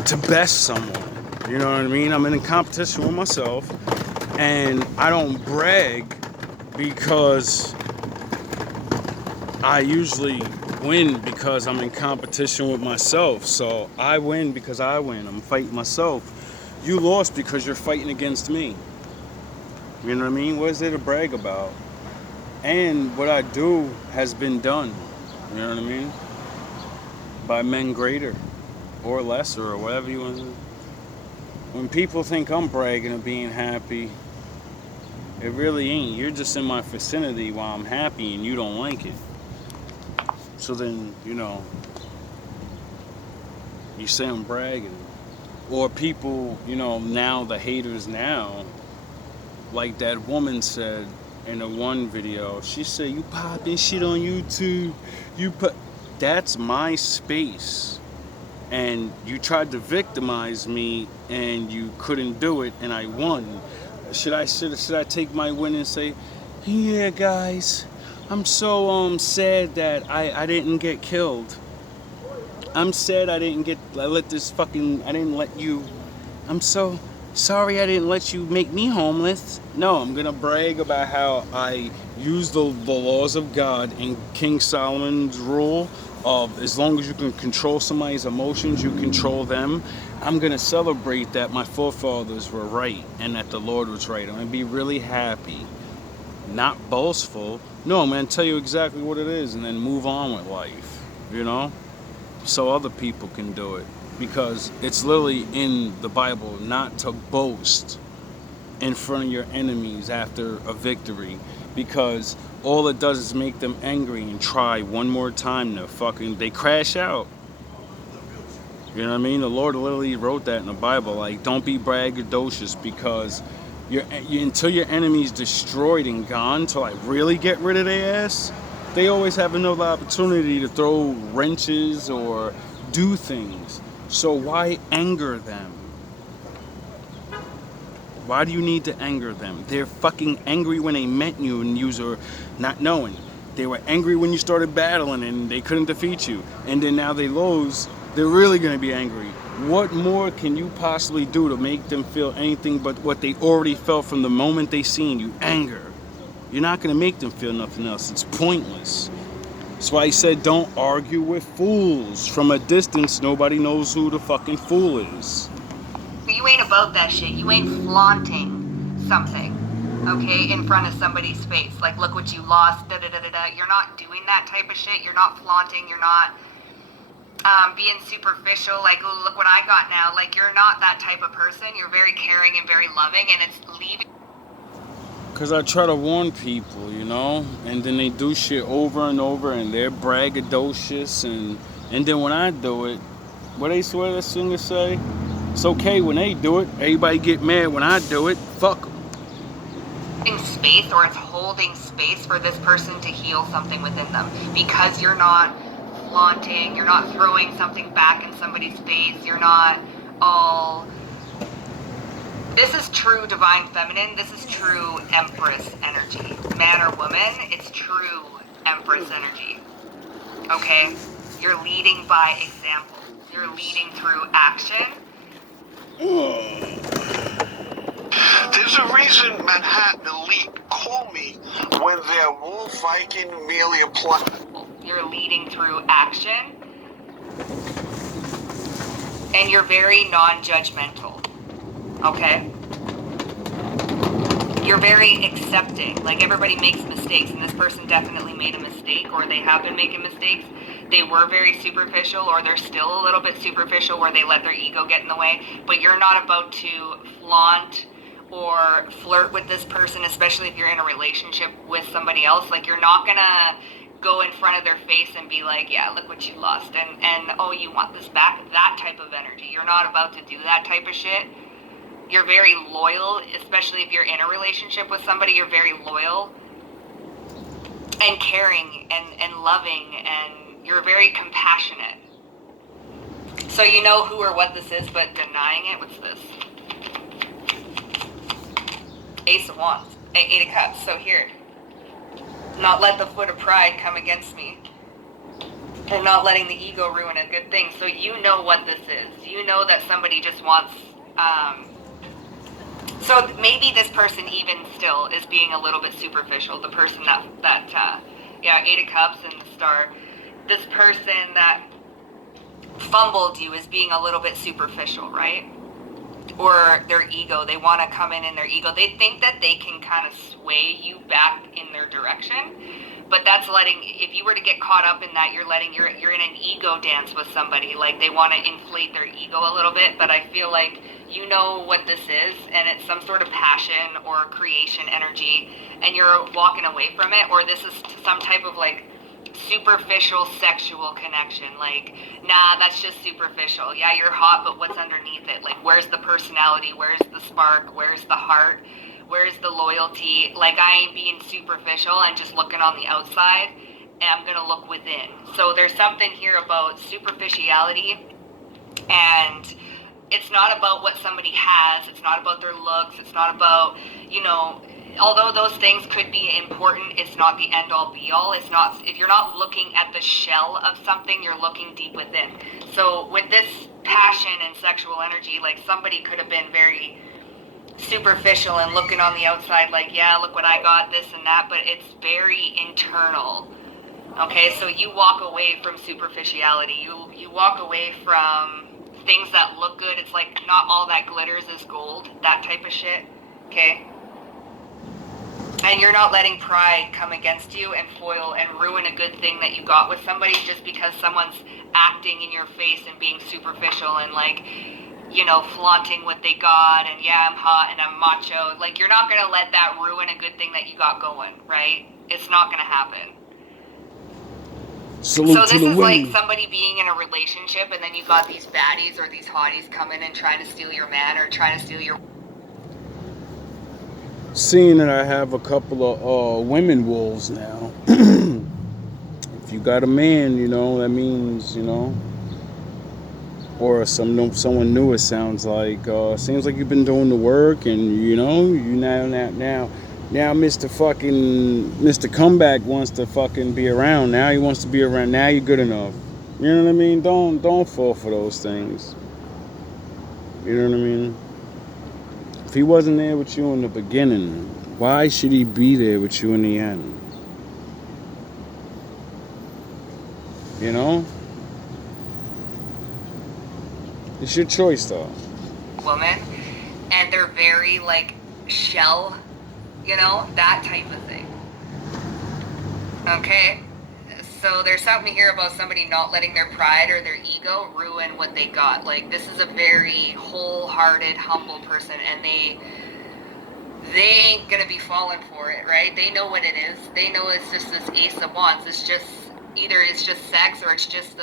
to best someone. You know what I mean? I'm in a competition with myself, and I don't brag because I usually win because I'm in competition with myself. So I win because I win. I'm fighting myself. You lost because you're fighting against me. You know what I mean? What is there to brag about? And what I do has been done. You know what I mean? By men greater or lesser or whatever you want to do. When people think I'm bragging of being happy, it really ain't. You're just in my vicinity while I'm happy and you don't like it. So then, you say I'm bragging. Or people, now the haters now, like that woman said in a one video, she said, you popping shit on YouTube. That's my space. And you tried to victimize me and you couldn't do it and I won. Should I take my win and say, yeah guys, I'm so sad that I didn't get killed. I'm sad I'm so sorry I didn't let you make me homeless. No, I'm gonna brag about how I used the laws of God and King Solomon's rule of as long as you can control somebody's emotions, you control them. I'm gonna celebrate that my forefathers were right and that the Lord was right. I'm gonna be really happy, not boastful. No, I'm gonna tell you exactly what it is and then move on with life, so other people can do it. Because it's literally in the Bible not to boast in front of your enemies after a victory, because all it does is make them angry and try one more time to they crash out. You know what I mean? The Lord literally wrote that in the Bible, like, don't be braggadocious, because until your enemy's destroyed and gone to really get rid of their ass, they always have another opportunity to throw wrenches or do things. So why anger them? Why do you need to anger them? They're fucking angry when they met you and you were not knowing. They were angry when you started battling and they couldn't defeat you. And then now they lose. They're really going to be angry. What more can you possibly do to make them feel anything but what they already felt from the moment they seen you? Anger. You're not going to make them feel nothing else. It's pointless. That's why he said don't argue with fools. From a distance, nobody knows who the fucking fool is. You ain't about that shit. You ain't flaunting something, okay, in front of somebody's face. Like, look what you lost, da-da-da-da-da. You're not doing that type of shit. You're not flaunting. You're not being superficial, like, oh, look what I got now. Like, you're not that type of person. You're very caring and very loving, and it's leaving. Because I try to warn people, and then they do shit over and over, and they're braggadocious, and then when I do it, what they swear that singer say? It's okay when they do it. Everybody get mad when I do it. Fuck them. space, or it's holding space for this person to heal something within them, because you're not flaunting, you're not throwing something back in somebody's face, you're not all... This is true divine feminine, this is true empress energy. Man or woman, it's true empress energy. Okay? You're leading by example. You're leading through action. There's a reason Manhattan Elite call me when their Wolf Viking merely apply. You're leading through action. And you're very non-judgmental. Okay? You're very accepting. Like, everybody makes mistakes, and this person definitely made a mistake, or they have been making mistakes. They were very superficial, or they're still a little bit superficial where they let their ego get in the way. But you're not about to flaunt or flirt with this person, especially if you're in a relationship with somebody else. Like, you're not gonna go in front of their face and be like, yeah, look what you lost, and oh, you want this back, that type of energy. You're not about to do that type of shit. You're very loyal, especially if you're in a relationship with somebody. You're very loyal and caring and loving, and you're very compassionate. So you know who or what this is, but denying it. What's this? Ace of Wands. Eight of Cups. So here. Not let the foot of pride come against me. And not letting the ego ruin a good thing. So you know what this is. You know that somebody just wants... So maybe this person even still is being a little bit superficial. The person yeah, Eight of Cups and the Star. This person that fumbled you is being a little bit superficial, right? Or their ego. They want to come in their ego. They think that they can kind of sway you back in their direction. But that's letting, if you were to get caught up in that, you're in an ego dance with somebody. Like, they want to inflate their ego a little bit. But I feel like you know what this is, and it's some sort of passion or creation energy, and you're walking away from it. Or this is some type of like superficial sexual connection. Like, nah, that's just superficial. Yeah, you're hot, but what's underneath it? Like, where's the personality? Where's the spark? Where's the heart? Where's the loyalty? Like, I ain't being superficial and just looking on the outside, and I'm gonna look within. So there's something here about superficiality, and it's not about what somebody has, it's not about their looks, it's not about, you know, although those things could be important, it's not the end-all be-all. It's not, if you're not looking at the shell of something, you're looking deep within. So with this passion and sexual energy, like, somebody could have been very superficial and looking on the outside like, yeah, look what I got, this and that, but it's very internal. Okay, so you walk away from superficiality. You walk away from things that look good. It's like, not all that glitters is gold, that type of shit. Okay? And you're not letting pride come against you and foil and ruin a good thing that you got with somebody just because someone's acting in your face and being superficial and, like, you know, flaunting what they got, and yeah, I'm hot and I'm macho. Like, you're not gonna let that ruin a good thing that you got going, right? It's not gonna happen. So this is like somebody being in a relationship, and then you got these baddies or these hotties coming and trying to steal your man or trying to steal your... Seeing that I have a couple of women wolves now. If you got a man, you know, that means, you know, or someone new, it sounds like. Seems like you've been doing the work, and, you know, you now Mr. Comeback wants to fucking be around. Now he wants to be around. Now you're good enough. You know what I mean? Don't fall for those things. You know what I mean? If he wasn't there with you in the beginning, why should he be there with you in the end? You know? It's your choice, though. Woman, and they're very, like, shell, you know, that type of thing. Okay? So there's something here about somebody not letting their pride or their ego ruin what they got. Like, this is a very wholehearted, humble person, and they ain't gonna be falling for it, right? They know what it is. They know it's just this Ace of Wands. It's just, either it's just sex or it's just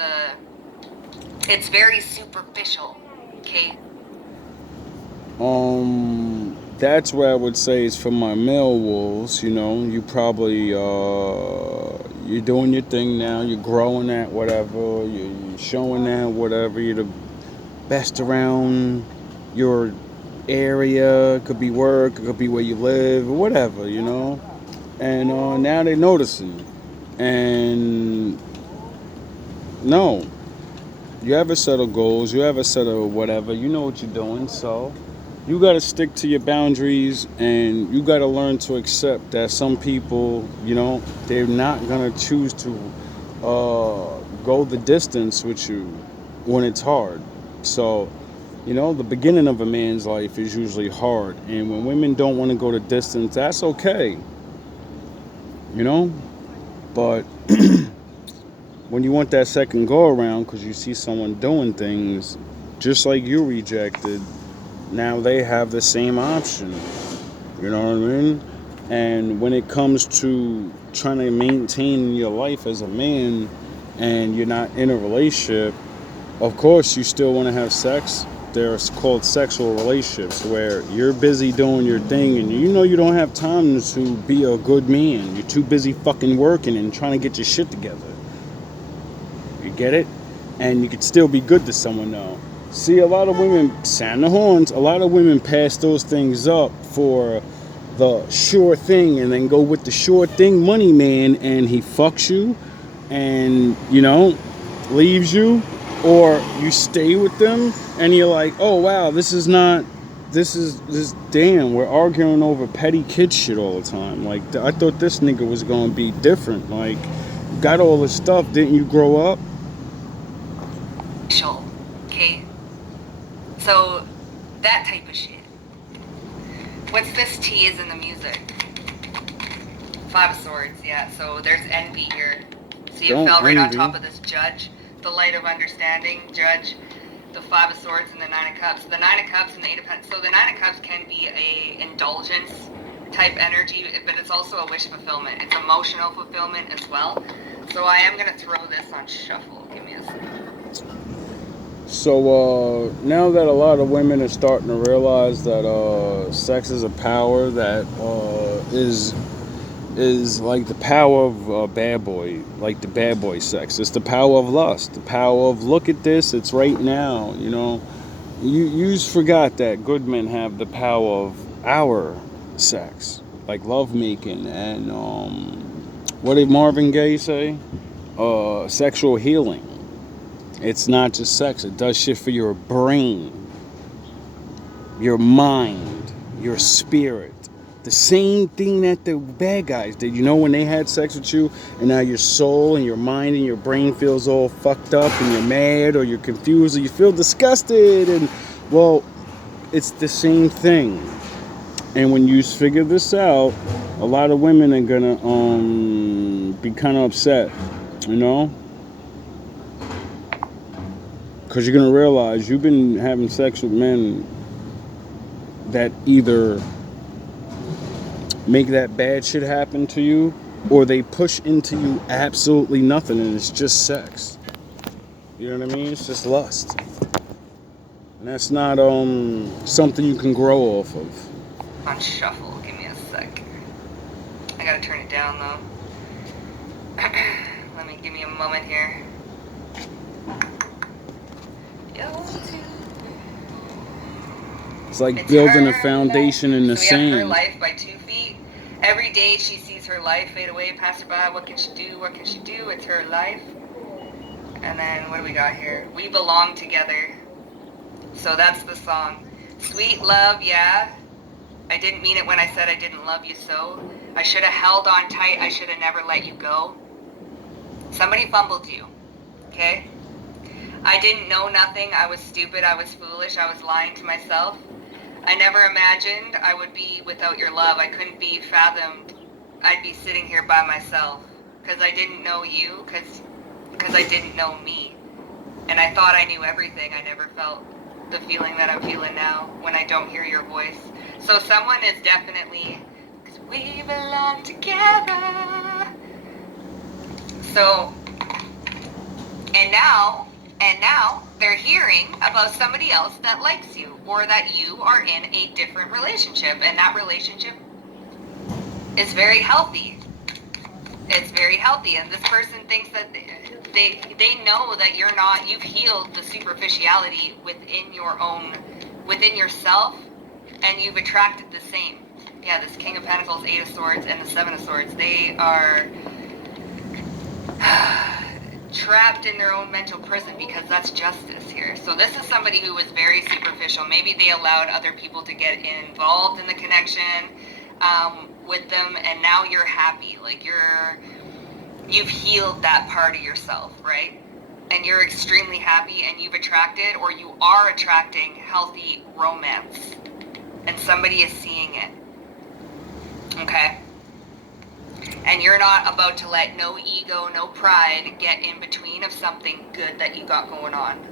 it's very superficial, okay? that's where I would say is for my male wolves. You know, you probably you're doing your thing now. You're growing at whatever. You're showing that whatever. You're the best around your area. It could be work. It could be where you live or whatever. You know, and now they're noticing. And no, you have a set of goals. You have a set of whatever. You know what you're doing. So you got to stick to your boundaries, and you got to learn to accept that some people, you know, they're not going to choose to go the distance with you when it's hard. So, you know, the beginning of a man's life is usually hard, and when women don't want to go the distance, that's okay, you know. But when you want that second go around because you see someone doing things just like you rejected, now they have the same option. You know what I mean? And when it comes to trying to maintain your life as a man and you're not in a relationship, of course you still want to have sex. They're called sexual relationships where you're busy doing your thing and you know you don't have time to be a good man. You're too busy fucking working and trying to get your shit together. You get it? And you could still be good to someone though. See, a lot of women sound the horns. A lot of women pass those things up for the sure thing and then go with the sure thing money man, and he fucks you and, you know, leaves you, or you stay with them and you're like, oh wow, this damn, we're arguing over petty kid shit all the time. Like, I thought this nigga was gonna be different. Like, got all this stuff, didn't you grow up? Okay, so that type of shit. What's this T is in the music? Five of Swords, yeah. So there's envy here. So you fell right on top of this Judge, the light of understanding, Judge, the Five of Swords and the Nine of Cups. The Nine of Cups and the Eight of Pentacles. So the Nine of Cups can be a indulgence type energy, but it's also a wish fulfillment. It's emotional fulfillment as well. So I am gonna throw this on shuffle. Give me a second. So now that a lot of women are starting to realize that sex is a power that is like the power of bad boy, like the bad boy sex. It's the power of lust, the power of look at this, it's right now. You know, you forgot that good men have the power of our sex, like love making and what did Marvin Gaye say? Sexual healing. It's not just sex. It does shit for your brain, your mind, your spirit. The same thing that the bad guys did. You know, when they had sex with you and now your soul and your mind and your brain feels all fucked up and you're mad or you're confused or you feel disgusted. And, well, it's the same thing. And when you figure this out, a lot of women are going to be kind of upset, you know? Because you're going to realize you've been having sex with men that either make that bad shit happen to you or they push into you absolutely nothing and it's just sex. You know what I mean? It's just lust. And that's not something you can grow off of. On shuffle, give me a sec. I gotta turn it down though. Give me a moment here. It's like building a foundation in the sand. We have her sand. life by 2 feet. Every day she sees her life fade away, pass her by. What can she do? What can she do? It's her life. And then what do we got here? We belong together. So that's the song. Sweet love, yeah. I didn't mean it when I said I didn't love you so. I should have held on tight. I should have never let you go. Somebody fumbled you. Okay? I didn't know nothing. I was stupid. I was foolish. I was lying to myself. I never imagined I would be without your love. I couldn't be fathomed. I'd be sitting here by myself. Because I didn't know you. Because I didn't know me. And I thought I knew everything. I never felt the feeling that I'm feeling now when I don't hear your voice. So someone is definitely, because we belong together. So, and now, They're hearing about somebody else that likes you, or that you are in a different relationship, and that relationship is very healthy. It's very healthy, and this person thinks that they know that you've healed the superficiality within yourself, and you've attracted the same. Yeah, this King of Pentacles, Eight of Swords, and the Seven of Swords, they are trapped in their own mental prison, because that's justice here. So this is somebody who was very superficial. Maybe they allowed other people to get involved in the connection with them, and now you're happy. Like you've healed that part of yourself, right? And you're extremely happy, and you've attracted, or you are attracting, healthy romance, and somebody is seeing it. Okay? And you're not about to let no ego, no pride get in between of something good that you got going on.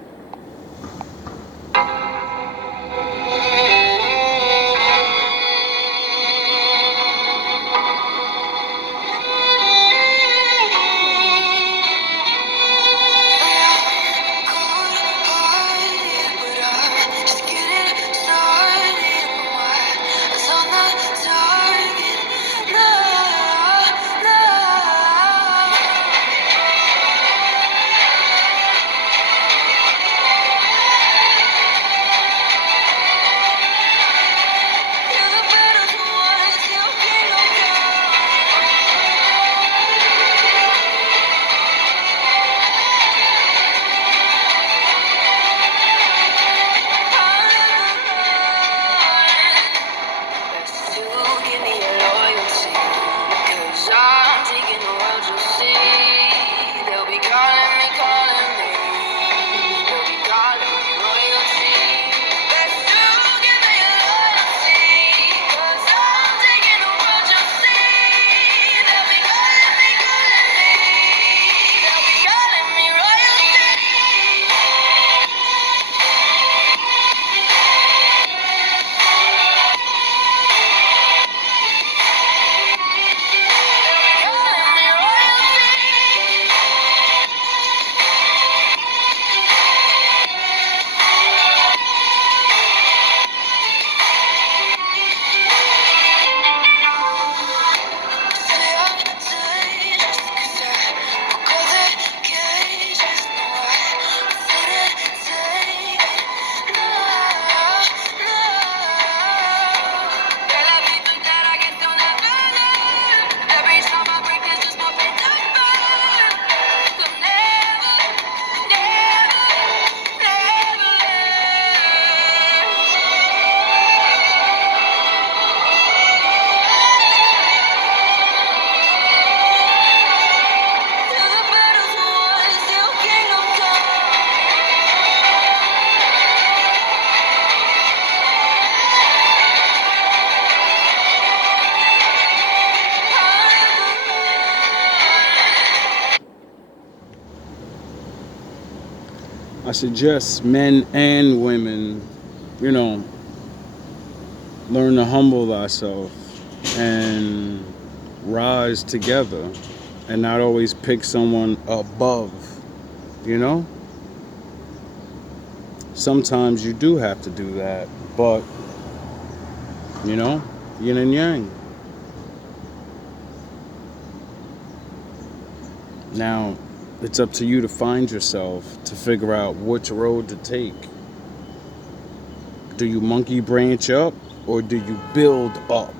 I suggest men and women, learn to humble thyself and rise together, and not always pick someone above, Sometimes you do have to do that, but, yin and yang. Now, it's up to you to find yourself, to figure out which road to take. Do you monkey branch up, or do you build up?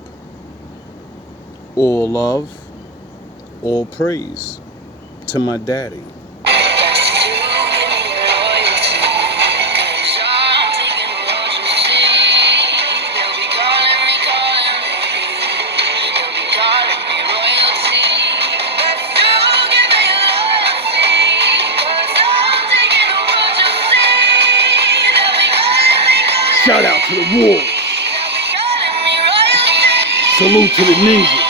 All love, all praise to my daddy. Shout out to the wolves. Salute to the ninjas.